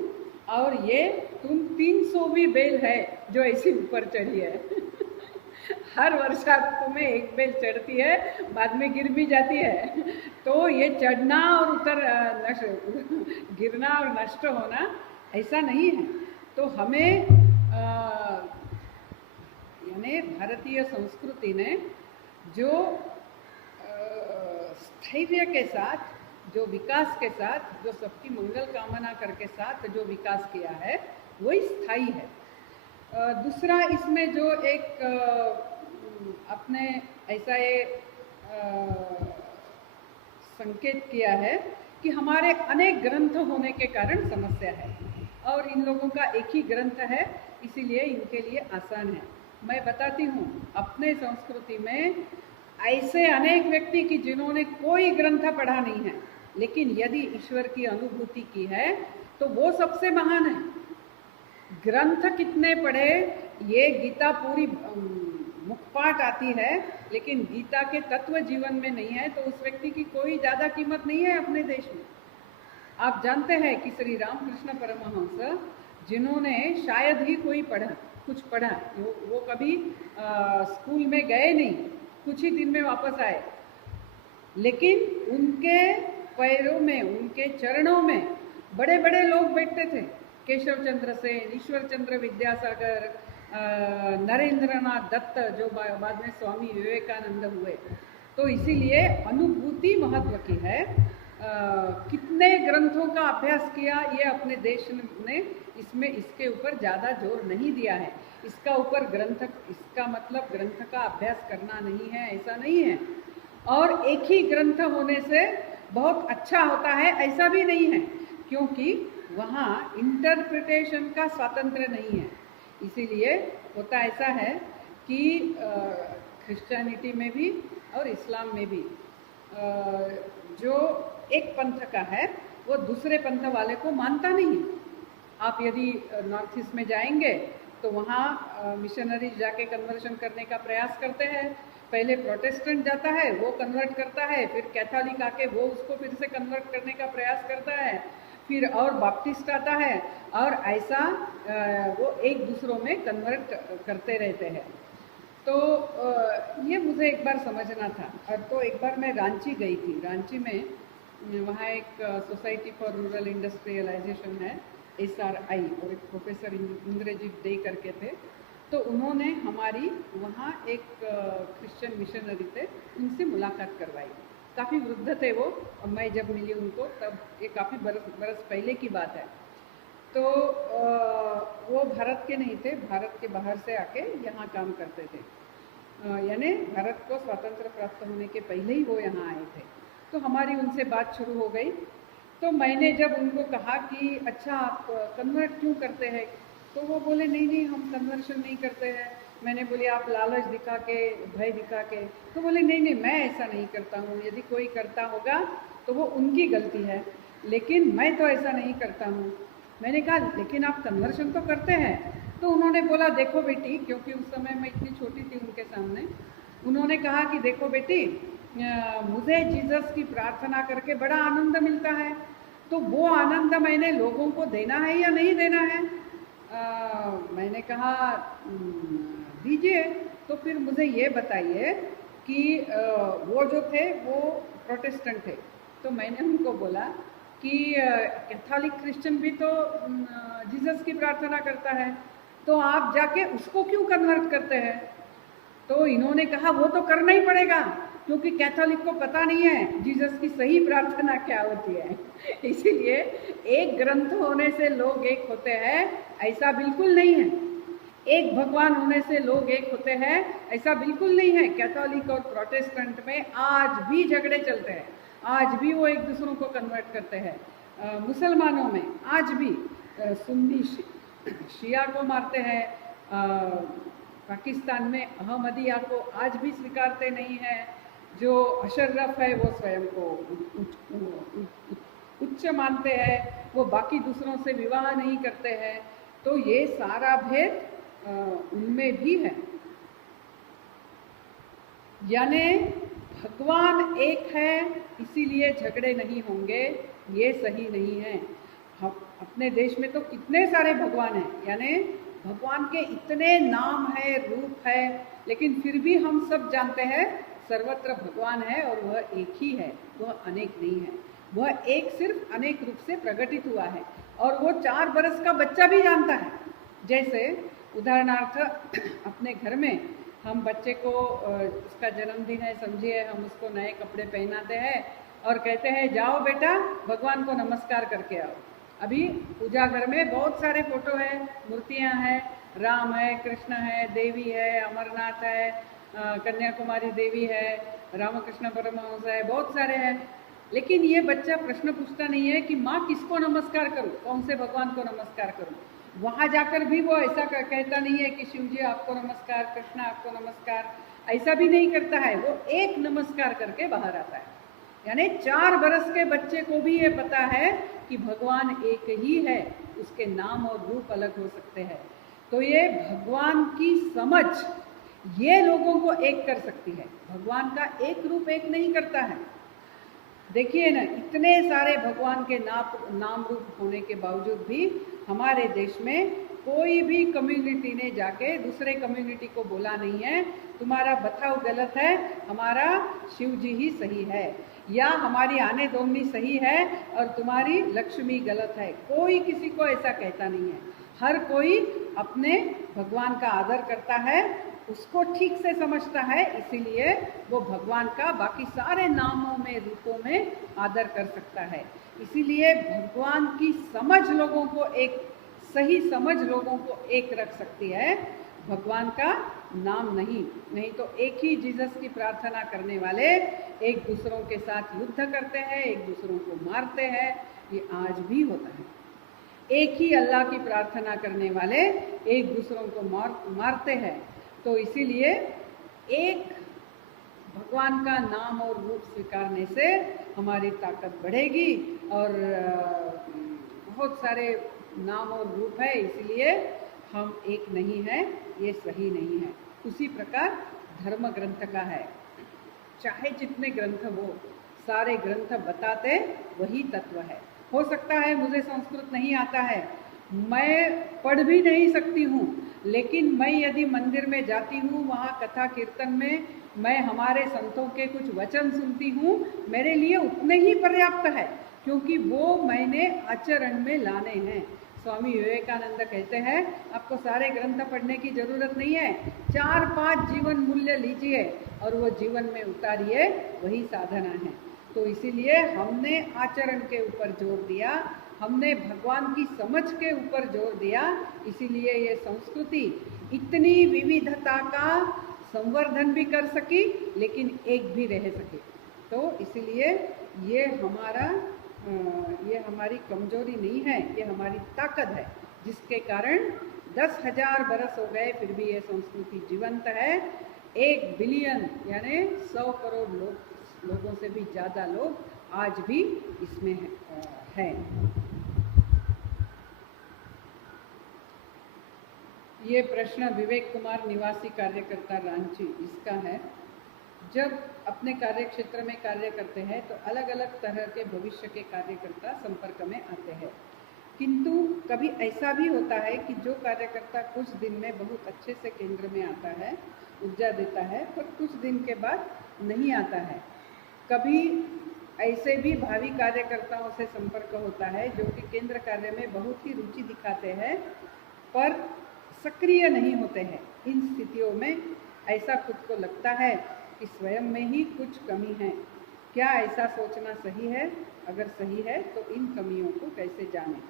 और ये तुम 300वीं बेल है जो ऐसी ऊपर चढ़ी है। हर वर्ष तुम्हें एक बेल चढ़ती है, बाद में गिर भी जाती है। तो ये चढ़ना और गिरना और नष्ट होना ऐसा नहीं है। तो हमें यानी भारतीय संस्कृति ने जो स्थैर्य के साथ, जो विकास के साथ, जो सबकी मंगल कामना करके साथ जो विकास किया है, वही स्थायी है। दूसरा, इसमें जो एक आपने ऐसा ये संकेत किया है कि हमारे अनेक ग्रंथ होने के कारण समस्या है, और इन लोगों का एक ही ग्रंथ है, इसीलिए इनके लिए आसान है। मैं बताती हूँ, अपने संस्कृति में ऐसे अनेक व्यक्ति की जिन्होंने कोई ग्रंथ पढ़ा नहीं है, लेकिन यदि ईश्वर की अनुभूति की है तो वो सबसे महान है। ग्रंथ कितने पढ़े, ये गीता पूरी मुखपाठ आती है, लेकिन गीता के तत्व जीवन में नहीं है, तो उस व्यक्ति की कोई ज़्यादा कीमत नहीं है अपने देश में। आप जानते हैं कि श्री रामकृष्ण परमहंस, जिन्होंने शायद ही कोई कुछ पढ़ा, वो कभी स्कूल में गए नहीं, कुछ ही दिन में वापस आए, लेकिन उनके पैरों में, उनके चरणों में बड़े बड़े लोग बैठते थे। केशव चंद्र सेन, ईश्वर चंद्र विद्यासागर, नरेंद्रनाथ दत्त, जो बाद में स्वामी विवेकानंद हुए। तो इसीलिए अनुभूति महत्व की है। कितने ग्रंथों का अभ्यास किया, ये अपने देश ने इसमें इसके ऊपर ज़्यादा जोर नहीं दिया है। इसका मतलब ग्रंथ का अभ्यास करना नहीं है, ऐसा नहीं है। और एक ही ग्रंथ होने से बहुत अच्छा होता है, ऐसा भी नहीं है, क्योंकि वहाँ इंटरप्रिटेशन का स्वातंत्र्य नहीं है। इसीलिए होता ऐसा है कि क्रिश्चियनिटी में भी और इस्लाम में भी जो एक पंथ का है, वो दूसरे पंथ वाले को मानता नहीं। आप यदि नॉर्थ ईस्ट में जाएंगे तो वहाँ मिशनरीज जाके कन्वर्शन करने का प्रयास करते हैं। पहले प्रोटेस्टेंट जाता है, वो कन्वर्ट करता है, फिर कैथोलिक आके वो उसको फिर से कन्वर्ट करने का प्रयास करता है, फिर और बाप्टिस्ट आता है, और ऐसा वो एक दूसरों में कन्वर्ट करते रहते हैं। तो ये मुझे एक बार समझना था। और तो एक बार मैं रांची गई थी। रांची में वहाँ एक सोसाइटी फॉर रूरल इंडस्ट्रियलाइजेशन है, SRI, और एक प्रोफेसर इंद्रजीत डे करके थे। तो उन्होंने हमारी वहाँ एक क्रिश्चियन मिशनरी थे, उनसे मुलाकात करवाई। काफ़ी वृद्ध थे वो, और मैं जब मिली उनको तब ये काफ़ी बरस पहले की बात है। तो वो भारत के नहीं थे, भारत के बाहर से आके यहाँ काम करते थे, यानी भारत को स्वातंत्र प्राप्त होने के पहले ही वो यहाँ आए थे। तो हमारी उनसे बात शुरू हो गई। तो मैंने जब उनको कहा कि अच्छा आप कन्वर्ट क्यों करते हैं, तो वो बोले नहीं नहीं, हम कन्वर्शन नहीं करते हैं, मैंने बोली आप लालच दिखा के, भय दिखा के, तो बोले नहीं नहीं मैं ऐसा नहीं करता हूँ, यदि कोई करता होगा तो वो उनकी गलती है, लेकिन मैं तो ऐसा नहीं करता हूँ। मैंने कहा लेकिन आप कन्वर्शन तो करते हैं। तो उन्होंने बोला देखो बेटी, क्योंकि उस समय मैं इतनी छोटी थी उनके सामने, उन्होंने कहा कि देखो बेटी, मुझे जीसस की प्रार्थना करके बड़ा आनंद मिलता है, तो वो आनंद मैंने लोगों को देना है या नहीं देना है? मैंने कहा दीजिए। तो फिर मुझे ये बताइए कि वो जो थे वो प्रोटेस्टेंट थे, तो मैंने उनको बोला कि कैथोलिक क्रिश्चियन भी तो जीसस की प्रार्थना करता है, तो आप जाके उसको क्यों कन्वर्ट करते हैं? तो इन्होंने कहा वो तो करना ही पड़ेगा, क्योंकि कैथोलिक को पता नहीं है जीसस की सही प्रार्थना क्या होती है। इसीलिए एक ग्रंथ होने से लोग एक होते हैं, ऐसा बिल्कुल नहीं है। एक भगवान होने से लोग एक होते हैं, ऐसा बिल्कुल नहीं है। कैथोलिक और प्रोटेस्टेंट में आज भी झगड़े चलते हैं, आज भी वो एक दूसरों को कन्वर्ट करते हैं। मुसलमानों में आज भी सुन्नी शिया को मारते हैं, पाकिस्तान में अहमदिया को आज भी स्वीकारते नहीं है, जो अशर्रफ है वो स्वयं को उच्च मानते हैं, वो बाकी दूसरों से विवाह नहीं करते हैं। तो ये सारा भेद उनमें भी है। यानी भगवान एक है इसीलिए झगड़े नहीं होंगे, ये सही नहीं है। हम अपने देश में तो कितने सारे भगवान हैं, यानी भगवान के इतने नाम है, रूप है, लेकिन फिर भी हम सब जानते हैं सर्वत्र भगवान है और वह एक ही है, वह अनेक नहीं है। वह एक सिर्फ अनेक रूप से प्रकटित हुआ है और वो 4 बरस का बच्चा भी जानता है। जैसे उदाहरणार्थ अपने घर में हम बच्चे को, उसका जन्मदिन है समझिए, हम उसको नए कपड़े पहनाते हैं और कहते हैं जाओ बेटा भगवान को नमस्कार करके आओ। अभी पूजा घर में बहुत सारे फोटो है, मूर्तियां हैं, राम है, कृष्ण है, देवी है, अमरनाथ है, कन्याकुमारी देवी है, रामकृष्ण परमहंस है, बहुत सारे हैं। लेकिन ये बच्चा प्रश्न पूछता नहीं है कि माँ किसको नमस्कार करूं, कौन से भगवान को नमस्कार करूं। वहां जाकर भी वो ऐसा कहता नहीं है कि शिव जी आपको नमस्कार, कृष्ण आपको नमस्कार, ऐसा भी नहीं करता है। वो एक नमस्कार करके बाहर आता है। यानी 4 बरस के बच्चे को भी ये पता है कि भगवान एक ही है, उसके नाम और रूप अलग हो सकते हैं। तो ये भगवान की समझ ये लोगों को एक कर सकती है, भगवान का एक रूप एक नहीं करता है। देखिए ना, इतने सारे भगवान के नाम रूप होने के बावजूद भी हमारे देश में कोई भी कम्युनिटी ने जाके दूसरे कम्युनिटी को बोला नहीं है तुम्हारा बथाव गलत है, हमारा शिव जी ही सही है, या हमारी आने दोमनी सही है और तुम्हारी लक्ष्मी गलत है। कोई किसी को ऐसा कहता नहीं है। हर कोई अपने भगवान का आदर करता है, उसको ठीक से समझता है, इसीलिए वो भगवान का बाकी सारे नामों में, रूपों में आदर कर सकता है। इसीलिए भगवान की समझ लोगों को एक सही समझ लोगों को एक रख सकती है, भगवान का नाम नहीं। नहीं तो एक ही जीसस की प्रार्थना करने वाले एक दूसरों के साथ युद्ध करते हैं, एक दूसरों को मारते हैं, ये आज भी होता है। एक ही अल्लाह की प्रार्थना करने वाले एक दूसरों को मारते हैं। तो इसीलिए एक भगवान का नाम और रूप स्वीकारने से हमारी ताकत बढ़ेगी, और बहुत सारे नाम और रूप है, इसलिए हम एक नहीं हैं, ये सही नहीं है। उसी प्रकार धर्म ग्रंथ का है, चाहे जितने ग्रंथ हो, सारे ग्रंथ बताते वही तत्व है। हो सकता है मुझे संस्कृत नहीं आता है, मैं पढ़ भी नहीं सकती हूँ, लेकिन मैं यदि मंदिर में जाती हूँ, वहाँ कथा कीर्तन में मैं हमारे संतों के कुछ वचन सुनती हूँ, मेरे लिए उतने ही पर्याप्त है, क्योंकि वो मैंने आचरण में लाने हैं। स्वामी विवेकानंद कहते हैं आपको सारे ग्रंथ पढ़ने की जरूरत नहीं है, 4-5 जीवन मूल्य लीजिए और वो जीवन में उतारिए, वही साधना है। तो इसीलिए हमने आचरण के ऊपर जोर दिया, हमने भगवान की समझ के ऊपर जोर दिया, इसीलिए ये संस्कृति इतनी विविधता का संवर्धन भी कर सकी, लेकिन एक भी रह सके। तो इसीलिए ये हमारी कमजोरी नहीं है, ये हमारी ताकत है, जिसके कारण 10,000 बरस हो गए फिर भी ये संस्कृति जीवंत है। 1 बिलियन यानी 100 करोड़ लोगों से भी ज़्यादा लोग आज भी इसमें हैं। ये प्रश्न विवेक कुमार निवासी कार्यकर्ता रांची इसका है। जब अपने कार्य क्षेत्र में कार्य करते हैं तो अलग अलग तरह के भविष्य के कार्यकर्ता संपर्क में आते हैं, किंतु कभी ऐसा भी होता है कि जो कार्यकर्ता कुछ दिन में बहुत अच्छे से केंद्र में आता है, ऊर्जा देता है, पर कुछ दिन के बाद नहीं आता है। कभी ऐसे भी भावी कार्यकर्ताओं से संपर्क होता है जो कि केंद्र कार्य में बहुत ही रुचि दिखाते हैं पर सक्रिय नहीं होते हैं। इन स्थितियों में ऐसा खुद को लगता है कि स्वयं में ही कुछ कमी है। क्या ऐसा सोचना सही है? अगर सही है तो इन कमियों को कैसे जानें?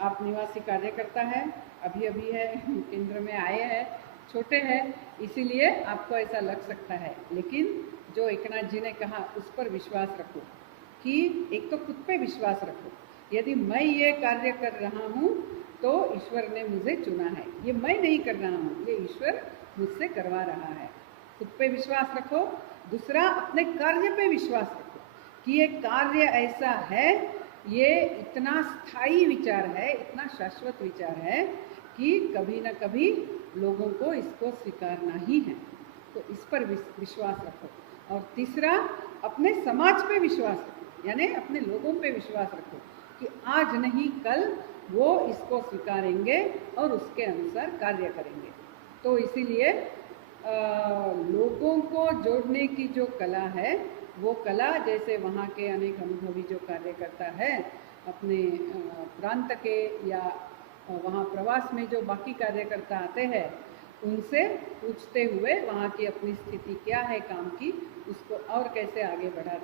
आप निवासी कार्यकर्ता हैं, अभी अभी है, केंद्र में आए हैं, छोटे हैं, इसीलिए आपको ऐसा लग सकता है। लेकिन जो एकनाथ जी ने कहा उस पर विश्वास रखो कि एक तो खुद पे विश्वास रखो। यदि मैं ये कार्य कर रहा हूँ तो ईश्वर ने मुझे चुना है, ये मैं नहीं कर रहा हूँ, ये ईश्वर मुझसे करवा रहा है। खुद पे विश्वास रखो। दूसरा, अपने कार्य पे विश्वास रखो कि ये कार्य ऐसा है, ये इतना स्थायी विचार है, इतना शाश्वत विचार है कि कभी न कभी लोगों को इसको स्वीकारना ही है, तो इस पर विश्वास रखो। और तीसरा, अपने समाज पे विश्वास रखो, यानी अपने लोगों पे विश्वास रखो कि आज नहीं कल वो इसको स्वीकारेंगे और उसके अनुसार कार्य करेंगे। तो इसीलिए लोगों को जोड़ने की जो कला है, वो कला जैसे वहाँ के अनेक अनुभवी जो कार्यकर्ता है अपने प्रांत के या वहाँ प्रवास में जो बाकी कार्यकर्ता आते हैं उनसे पूछते हुए वहाँ की अपनी स्थिति क्या है काम की, उसको और कैसे आगे बढ़ा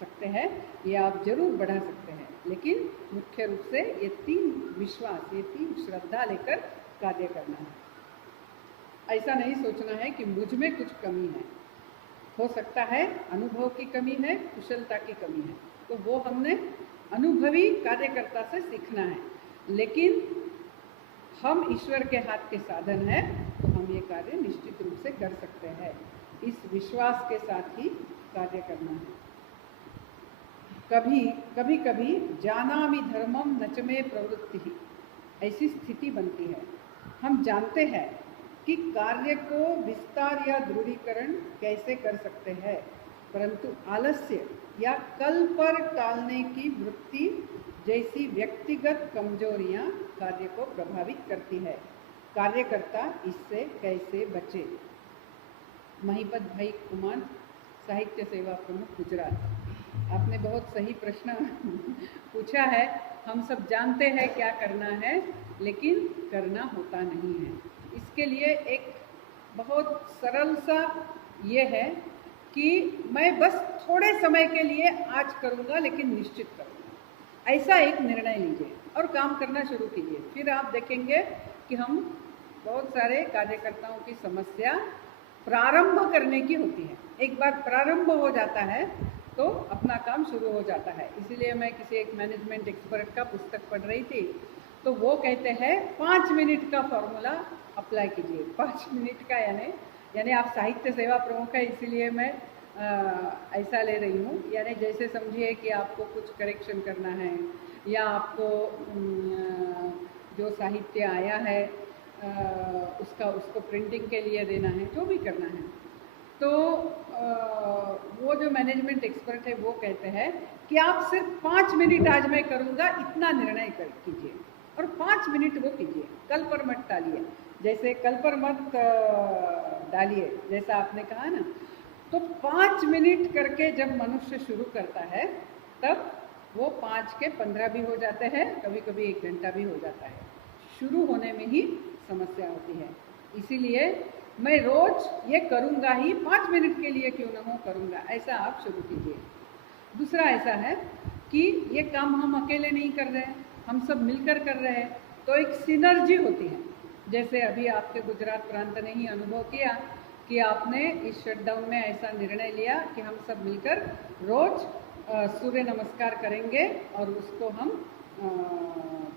सकते हैं, ये आप जरूर बढ़ा सकते हैं। लेकिन मुख्य रूप से ये 3 विश्वास, ये 3 श्रद्धा लेकर कार्य करना है। ऐसा नहीं सोचना है कि मुझ में कुछ कमी है। हो सकता है अनुभव की कमी है, कुशलता की कमी है, तो वो हमने अनुभवी कार्यकर्ता से सीखना है। लेकिन हम ईश्वर के हाथ के साधन हैं, तो हम ये कार्य निश्चित रूप से कर सकते हैं। इस विश्वास के साथ ही कार्य करना है। कभी कभी जानामि धर्मम नच में प्रवृत्ति, ऐसी स्थिति बनती है। हम जानते हैं कि कार्य को विस्तार या दृढ़ीकरण कैसे कर सकते हैं, परंतु आलस्य या कल पर टालने की वृत्ति जैसी व्यक्तिगत कमजोरियां कार्य को प्रभावित करती है। कार्यकर्ता इससे कैसे बचे? महिपत भाई कुमार, साहित्य सेवा प्रमुख, गुजरात। आपने बहुत सही प्रश्न पूछा है। हम सब जानते हैं क्या करना है, लेकिन करना होता नहीं है। इसके लिए एक बहुत सरल सा ये है कि मैं बस थोड़े समय के लिए आज करूँगा, लेकिन निश्चित करूँगा। ऐसा एक निर्णय लीजिए और काम करना शुरू कीजिए। फिर आप देखेंगे कि हम बहुत सारे कार्यकर्ताओं की समस्या प्रारंभ करने की होती है। एक बार प्रारंभ हो जाता है तो अपना काम शुरू हो जाता है। इसीलिए मैं किसी एक मैनेजमेंट एक्सपर्ट का पुस्तक पढ़ रही थी, तो वो कहते हैं 5 मिनट का फॉर्मूला अप्लाई कीजिए। 5 मिनट का यानी आप साहित्य सेवा प्रमुख है, इसीलिए मैं ऐसा ले रही हूँ। यानी जैसे समझिए कि आपको कुछ करेक्शन करना है या आपको जो साहित्य आया है उसको प्रिंटिंग के लिए देना है, जो भी करना है, तो वो जो मैनेजमेंट एक्सपर्ट है वो कहते हैं कि आप सिर्फ 5 मिनट आज मैं करूँगा इतना निर्णय कीजिए और 5 मिनट वो कीजिए। कल पर मत टालिए, जैसे कल पर मत डालिए, जैसा आपने कहा ना। तो 5 मिनट करके जब मनुष्य शुरू करता है तब वो 5 के 15 भी हो जाते हैं, कभी कभी 1 घंटा भी हो जाता है। शुरू होने में ही समस्या होती है। इसीलिए मैं रोज ये करूँगा ही, 5 मिनट के लिए क्यों ना हो करूँगा, ऐसा आप शुरू कीजिए। दूसरा ऐसा है कि ये काम हम अकेले नहीं कर रहे हैं, हम सब मिलकर कर रहे हैं, तो एक सिनर्जी होती है। जैसे अभी आपके गुजरात प्रांत ने ही अनुभव किया कि आपने इस शटडाउन में ऐसा निर्णय लिया कि हम सब मिलकर रोज सूर्य नमस्कार करेंगे और उसको हम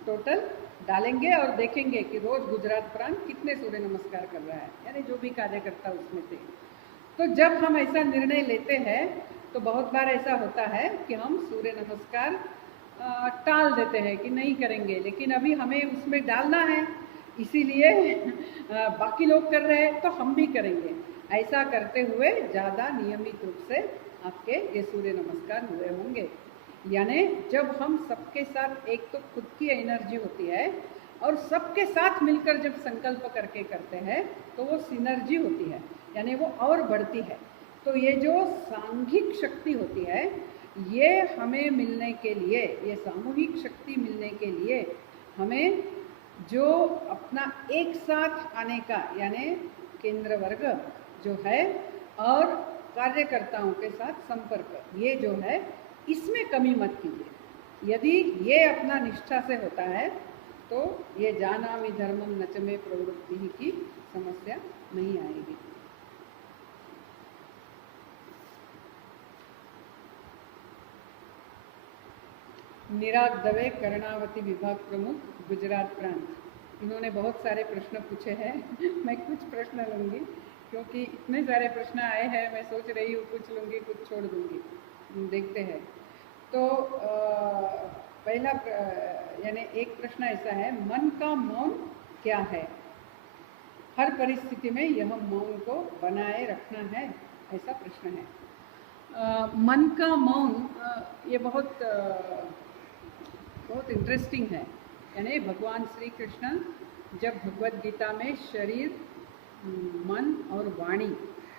टोटल डालेंगे और देखेंगे कि रोज गुजरात प्रांत कितने सूर्य नमस्कार कर रहा है, यानी जो भी कार्यकर्ता उसमें थे। तो जब हम ऐसा निर्णय लेते हैं तो बहुत बार ऐसा होता है कि हम सूर्य नमस्कार टाल देते हैं कि नहीं करेंगे, लेकिन अभी हमें उसमें डालना है, इसीलिए बाकी लोग कर रहे हैं तो हम भी करेंगे। ऐसा करते हुए ज़्यादा नियमित रूप से आपके ये सूर्य नमस्कार हुए होंगे। यानी जब हम सबके साथ, एक तो खुद की एनर्जी होती है और सबके साथ मिलकर जब संकल्प करके करते हैं तो वो सिनर्जी होती है, यानी वो और बढ़ती है। तो ये जो सांघिक शक्ति होती है, ये हमें मिलने के लिए, ये सामूहिक शक्ति मिलने के लिए हमें जो अपना एक साथ आने का, यानी केंद्र वर्ग जो है और कार्यकर्ताओं के साथ संपर्क, ये जो है इसमें कमी मत कीजिए। यदि ये अपना निष्ठा से होता है तो ये जानामि धर्मम नच में प्रवृत्ति की समस्या नहीं आएगी। निराग दवे, कर्णावती विभाग प्रमुख, गुजरात प्रांत। इन्होंने बहुत सारे प्रश्न पूछे हैं मैं कुछ प्रश्न लूँगी क्योंकि इतने सारे प्रश्न आए हैं, मैं सोच रही हूँ कुछ लूँगी कुछ छोड़ दूँगी, देखते हैं। तो पहला यानी एक प्रश्न ऐसा है, मन का मौन क्या है? हर परिस्थिति में यह मौन को बनाए रखना है, ऐसा प्रश्न है। मन का मौन ये बहुत इंटरेस्टिंग है। यानी भगवान श्री कृष्ण जब भगवद गीता में शरीर, मन और वाणी,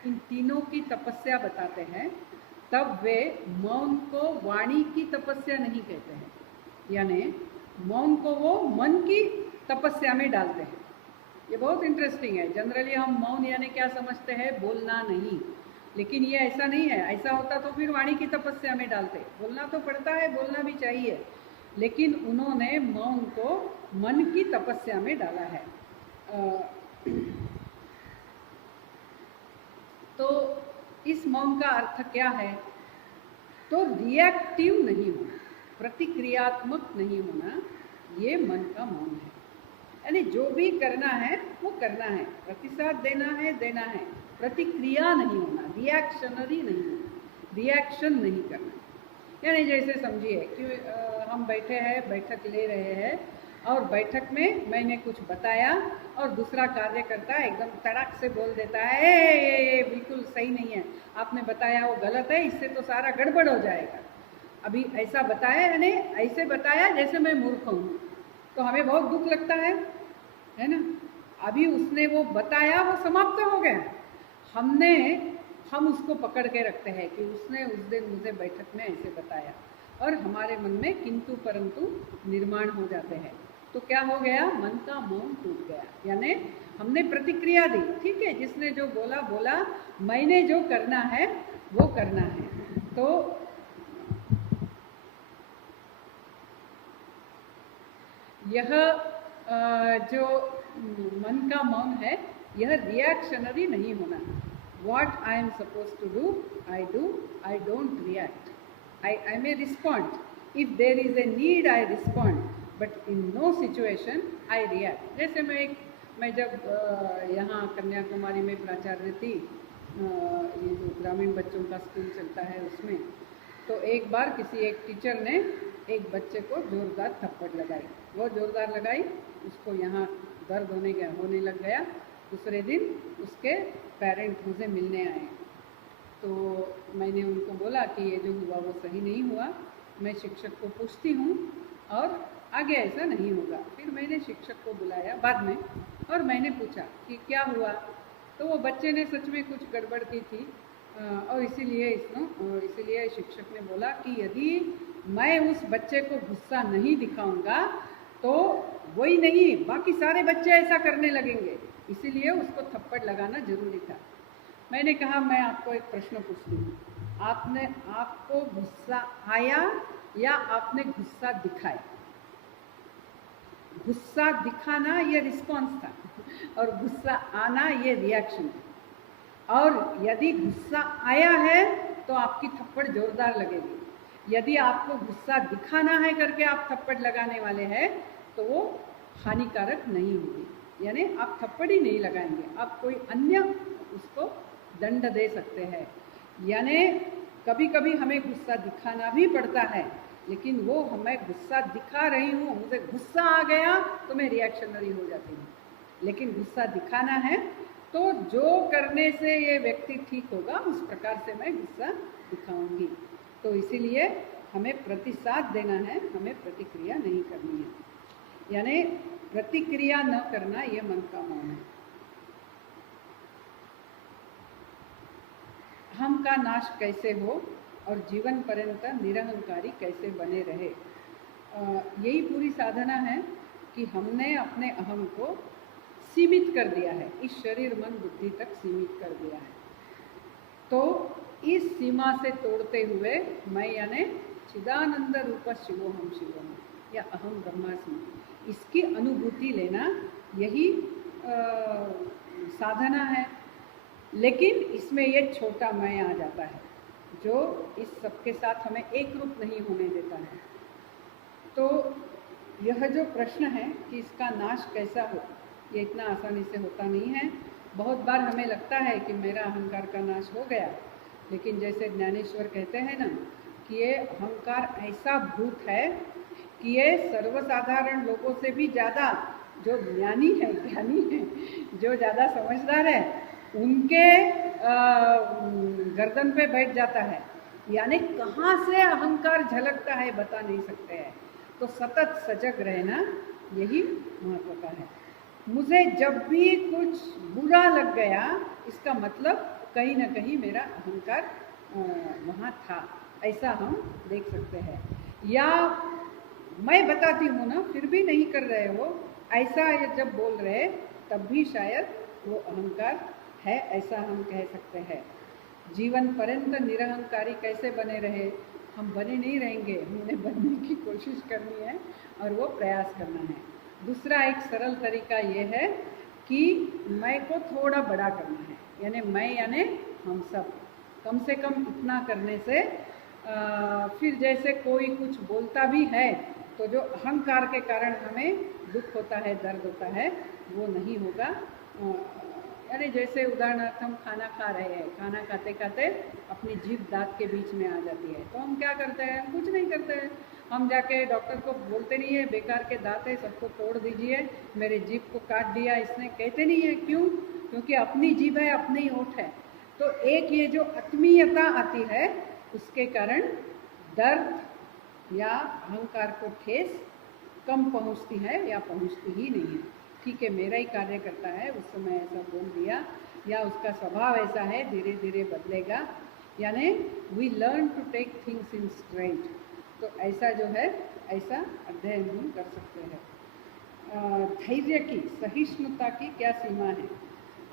इन तीनों की तपस्या बताते हैं, तब वे मौन को वाणी की तपस्या नहीं कहते हैं, यानी मौन को वो मन की तपस्या में डालते हैं। ये बहुत इंटरेस्टिंग है। जनरली हम मौन यानी क्या समझते हैं, बोलना नहीं, लेकिन ये ऐसा नहीं है। ऐसा होता तो फिर वाणी की तपस्या में डालते। बोलना तो पड़ता है, बोलना भी चाहिए, लेकिन उन्होंने मौन को मन की तपस्या में डाला है। तो इस मौन का अर्थ क्या है? तो रिएक्टिव नहीं होना, प्रतिक्रियात्मक नहीं होना, ये मन का मौन है। यानी जो भी करना है वो करना है, प्रतिसाद देना है देना है, प्रतिक्रिया नहीं होना, रिएक्शनरी नहीं होना, रिएक्शन नहीं करना। यानी जैसे समझिए कि हम बैठे हैं, बैठक ले रहे हैं और बैठक में मैंने कुछ बताया और दूसरा कार्यकर्ता एकदम तड़ाक से बोल देता है, ये बिल्कुल सही नहीं है, आपने बताया वो गलत है, इससे तो सारा गड़बड़ हो जाएगा। अभी ऐसा बताया, यानी ऐसे बताया जैसे मैं मूर्ख हूँ, तो हमें बहुत दुख लगता है ना। अभी उसने वो बताया, वो समाप्त हो गया। हम उसको पकड़ के रखते हैं कि उसने उस दिन मुझे बैठक में ऐसे बताया, और हमारे मन में किंतु परंतु निर्माण हो जाते हैं। तो क्या हो गया? मन का मौन टूट गया। यानी हमने प्रतिक्रिया दी, ठीक है, जिसने जो बोला बोला, मैंने जो करना है वो करना है। तो यह जो मन का मौन है, यह रिएक्शनरी नहीं होना। What I am supposed to do, I do. I don't react. I may respond. If there is a need, I respond. But in no situation, I react. जैसे मैं जब यहाँ कन्याकुमारी में प्राचार्य थी, ये जो ग्रामीण बच्चों का स्कूल चलता है उसमें, तो एक बार किसी एक टीचर ने एक बच्चे को जोरदार थप्पड़ लगाई। वो जोरदार लगाई, उसको यहाँ दर्द होने लग गया। दूसरे दिन उसके पेरेंट मुझे मिलने आए, तो मैंने उनको बोला कि ये जो हुआ वो सही नहीं हुआ, मैं शिक्षक को पूछती हूँ और आगे ऐसा नहीं होगा। फिर मैंने शिक्षक को बुलाया बाद में और मैंने पूछा कि क्या हुआ, तो वो बच्चे ने सच में कुछ गड़बड़ की थी, और इसीलिए शिक्षक ने बोला कि यदि मैं उस बच्चे को गुस्सा नहीं दिखाऊंगा तो वही नहीं, बाकी सारे बच्चे ऐसा करने लगेंगे, इसीलिए उसको थप्पड़ लगाना जरूरी था। मैंने कहा मैं आपको एक प्रश्न पूछती हूँ, आपको गुस्सा आया या आपने गुस्सा दिखाया? गुस्सा दिखाना ये रिस्पॉन्स था और गुस्सा आना ये रिएक्शन था। और यदि गुस्सा आया है तो आपकी थप्पड़ जोरदार लगेगी। यदि आपको गुस्सा दिखाना है करके आप थप्पड़ लगाने वाले हैं तो वो हानिकारक नहीं होगी। यानी आप थप्पड़ ही नहीं लगाएंगे, आप कोई अन्य उसको दंड दे सकते हैं। यानी कभी कभी हमें गुस्सा दिखाना भी पड़ता है, लेकिन वो हमें गुस्सा दिखा रही हूँ, मुझे गुस्सा आ गया तो मैं रिएक्शनरी हो जाती हूँ, लेकिन गुस्सा दिखाना है तो जो करने से ये व्यक्ति ठीक होगा उस प्रकार से मैं गुस्सा दिखाऊंगी। तो इसीलिए हमें प्रतिसाद देना है, हमें प्रतिक्रिया नहीं करनी है। यानी प्रतिक्रिया न करना ये मन का मौन है। हम का नाश कैसे हो और जीवन पर्यंत निरहंकारी कैसे बने रहे, यही पूरी साधना है कि हमने अपने अहम को सीमित कर दिया है, इस शरीर मन बुद्धि तक सीमित कर दिया है। तो इस सीमा से तोड़ते हुए मैं यानी चिदानंद रूप शिवोहम शिवम या अहम ब्रह्मास्मि, इसकी अनुभूति लेना यही साधना है। लेकिन इसमें ये छोटा मैं आ जाता है जो इस सबके साथ हमें एक रूप नहीं होने देता है। तो यह जो प्रश्न है कि इसका नाश कैसा हो, ये इतना आसानी से होता नहीं है। बहुत बार हमें लगता है कि मेरा अहंकार का नाश हो गया, लेकिन जैसे ज्ञानेश्वर कहते हैं ना कि ये अहंकार ऐसा भूत है कि ये सर्वसाधारण लोगों से भी ज़्यादा, जो ज्ञानी है जो ज़्यादा समझदार है उनके गर्दन पे बैठ जाता है। यानी कहाँ से अहंकार झलकता है बता नहीं सकते हैं। तो सतत सजग रहना यही महत्व का है। मुझे जब भी कुछ बुरा लग गया, इसका मतलब कहीं ना कहीं मेरा अहंकार वहाँ था, ऐसा हम देख सकते हैं। या मैं बताती हूँ ना फिर भी नहीं कर रहे हो, ऐसा ये जब बोल रहे तब भी शायद वो अहंकार है, ऐसा हम कह सकते हैं। जीवन पर्यंत निरहंकारी कैसे बने रहे, हम बने नहीं रहेंगे, हमें बनने की कोशिश करनी है और वो प्रयास करना है। दूसरा एक सरल तरीका ये है कि मैं को थोड़ा बड़ा करना है। यानी मैं यानी हम सब, कम से कम इतना करने से फिर जैसे कोई कुछ बोलता भी है तो जो अहंकार के कारण हमें दुख होता है, दर्द होता है, वो नहीं होगा। यानी जैसे उदाहरणार्थ हम खाना खा रहे हैं, खाना खाते खाते अपनी जीभ दांत के बीच में आ जाती है, तो हम क्या करते हैं? कुछ नहीं करते हैं। हम जाके डॉक्टर को बोलते नहीं है बेकार के दांत है, सबको तोड़ दीजिए, मेरे जीभ को काट दिया इसने, कहते नहीं है। क्यों? क्योंकि अपनी जीभ है, अपनी होठ है। तो एक ये जो आत्मीयता आती है उसके कारण दर्द या अहंकार को ठेस कम पहुंचती है या पहुंचती ही नहीं है। ठीक है, मेरा ही कार्य करता है, उस समय ऐसा बोल दिया, या उसका स्वभाव ऐसा है, धीरे धीरे बदलेगा। यानी we learn to take things in straight. तो ऐसा जो है, ऐसा अध्ययन हम कर सकते हैं। धैर्य की, सहिष्णुता की क्या सीमा है?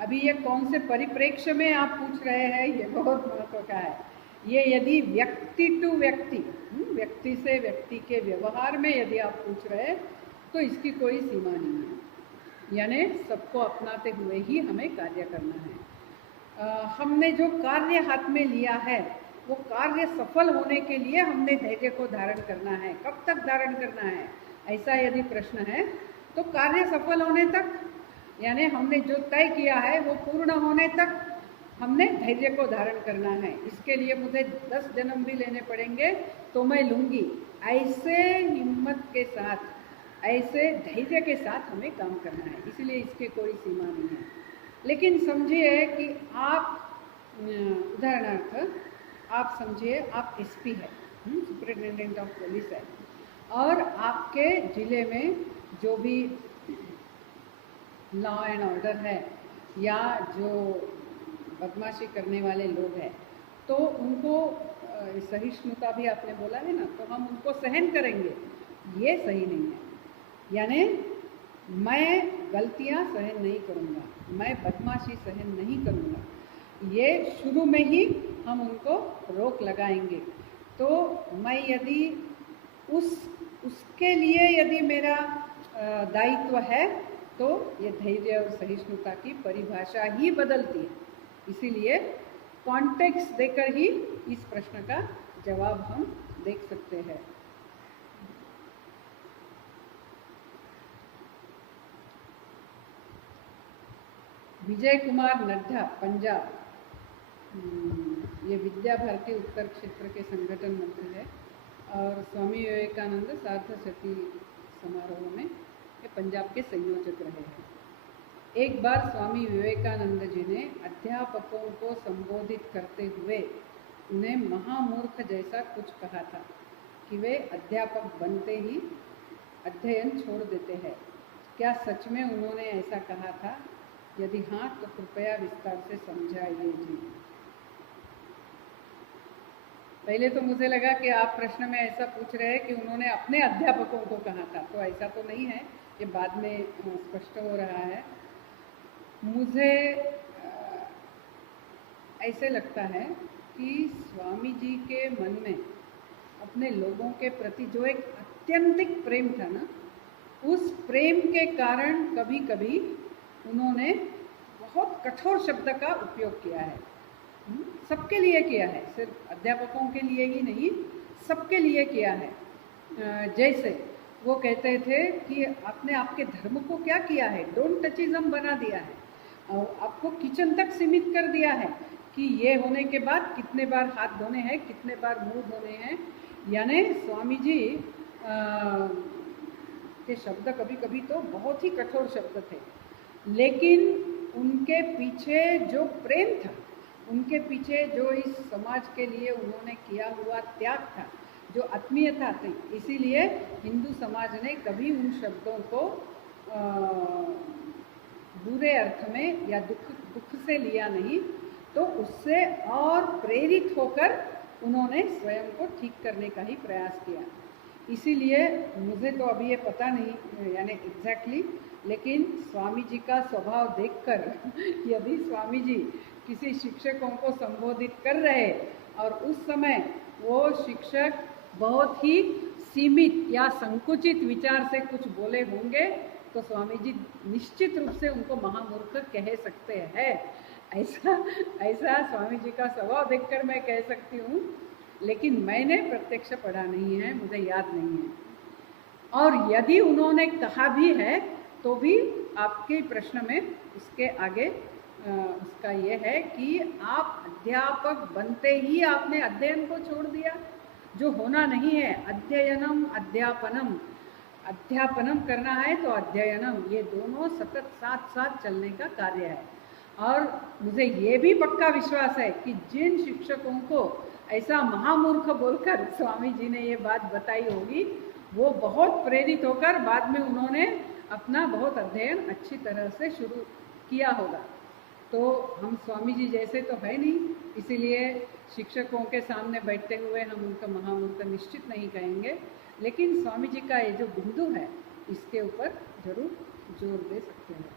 अभी ये कौन से परिप्रेक्ष्य में आप पूछ रहे हैं, ये बहुत महत्व का है। ये यदि व्यक्ति टू व्यक्ति, व्यक्ति से व्यक्ति के व्यवहार में यदि आप पूछ रहे हैं तो इसकी कोई सीमा नहीं है। यानी सबको अपनाते हुए ही हमें कार्य करना है। हमने जो कार्य हाथ में लिया है वो कार्य सफल होने के लिए हमने धैर्य को धारण करना है। कब तक धारण करना है, ऐसा यदि प्रश्न है तो कार्य सफल होने तक, यानी हमने जो तय किया है वो पूर्ण होने तक हमने धैर्य को धारण करना है। इसके लिए मुझे 10 जन्म भी लेने पड़ेंगे तो मैं लूँगी। ऐसे हिम्मत के साथ, ऐसे धैर्य के साथ हमें काम करना है, इसलिए इसकी कोई सीमा नहीं है। लेकिन समझिए कि आप, उदाहरणार्थ आप समझिए आप एसपी है, सुपरिटेंडेंट ऑफ पुलिस है, और आपके ज़िले में जो भी लॉ एंड ऑर्डर है या जो बदमाशी करने वाले लोग हैं, तो उनको सहिष्णुता भी आपने बोला है ना, तो हम उनको सहन करेंगे, ये सही नहीं है। यानी मैं गलतियां सहन नहीं करूँगा, मैं बदमाशी सहन नहीं करूँगा, ये शुरू में ही हम उनको रोक लगाएंगे। तो मैं यदि उसके लिए यदि मेरा दायित्व है तो ये धैर्य और सहिष्णुता की परिभाषा ही बदलती है। इसीलिए कॉन्टेक्स्ट देकर ही इस प्रश्न का जवाब हम देख सकते हैं। विजय कुमार नड्डा पंजाब, ये विद्या भारती उत्तर क्षेत्र के संगठन मंत्री है और स्वामी विवेकानंद सार्धशती समारोह में ये पंजाब के संयोजक रहे हैं। एक बार स्वामी विवेकानंद जी ने अध्यापकों को संबोधित करते हुए उन्हें महामूर्ख जैसा कुछ कहा था कि वे अध्यापक बनते ही अध्ययन छोड़ देते हैं। क्या सच में उन्होंने ऐसा कहा था? यदि हाँ तो कृपया विस्तार से समझाइए जी। पहले तो मुझे लगा कि आप प्रश्न में ऐसा पूछ रहे हैं कि उन्होंने अपने अध्यापकों को कहा था, तो ऐसा तो नहीं है, ये बाद में स्पष्ट हो रहा है। मुझे ऐसे लगता है कि स्वामी जी के मन में अपने लोगों के प्रति जो एक अत्यंतिक प्रेम था ना, उस प्रेम के कारण कभी कभी उन्होंने बहुत कठोर शब्द का उपयोग किया है। सबके लिए किया है, सिर्फ अध्यापकों के लिए ही नहीं, सबके लिए किया है। जैसे वो कहते थे कि आपने आपके धर्म को क्या किया है, डोंट टचिज्म बना दिया है और आपको किचन तक सीमित कर दिया है कि ये होने के बाद कितने बार हाथ धोने हैं, कितने बार मुंह धोने हैं। यानी स्वामी जी के शब्द कभी कभी तो बहुत ही कठोर शब्द थे, लेकिन उनके पीछे जो प्रेम था, उनके पीछे जो इस समाज के लिए उन्होंने किया हुआ त्याग था, जो आत्मीयता थी, इसीलिए हिंदू समाज ने कभी उन शब्दों को बुरे अर्थ में या दुख से लिया नहीं, तो उससे और प्रेरित होकर उन्होंने स्वयं को ठीक करने का ही प्रयास किया। इसीलिए मुझे तो अभी ये पता नहीं यानी एग्जैक्टली, लेकिन स्वामी जी का स्वभाव देखकर यदि स्वामी जी किसी शिक्षकों को संबोधित कर रहे और उस समय वो शिक्षक बहुत ही सीमित या संकुचित विचार से कुछ बोले होंगे, तो स्वामी जी निश्चित रूप से उनको महामूर्ख कह सकते हैं। ऐसा स्वामी जी का स्वभाव देखकर मैं कह सकती हूँ, लेकिन मैंने प्रत्यक्ष पढ़ा नहीं है, मुझे याद नहीं है। और यदि उन्होंने कहा भी है तो भी आपके प्रश्न में उसके आगे उसका ये है कि आप अध्यापक बनते ही आपने अध्ययन को छोड़ दिया, जो होना नहीं है। अध्ययनम अध्यापनम, अध्यापनम करना है तो अध्ययनम, ये दोनों सतत साथ साथ चलने का कार्य है। और मुझे ये भी पक्का विश्वास है कि जिन शिक्षकों को ऐसा महामूर्ख बोलकर स्वामी जी ने ये बात बताई होगी, वो बहुत प्रेरित होकर बाद में उन्होंने अपना बहुत अध्ययन अच्छी तरह से शुरू किया होगा। तो हम स्वामी जी जैसे तो है नहीं, इसीलिए शिक्षकों के सामने बैठते हुए हम उनका महामूर्ख निश्चित नहीं कहेंगे, लेकिन स्वामी जी का ये जो बिंदु है इसके ऊपर जरूर जोर दे सकते हैं।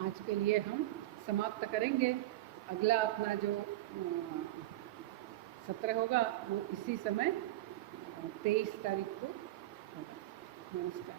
आज के लिए हम समाप्त करेंगे। अगला अपना जो सत्र होगा वो इसी समय 23 तारीख को होगा। नमस्कार।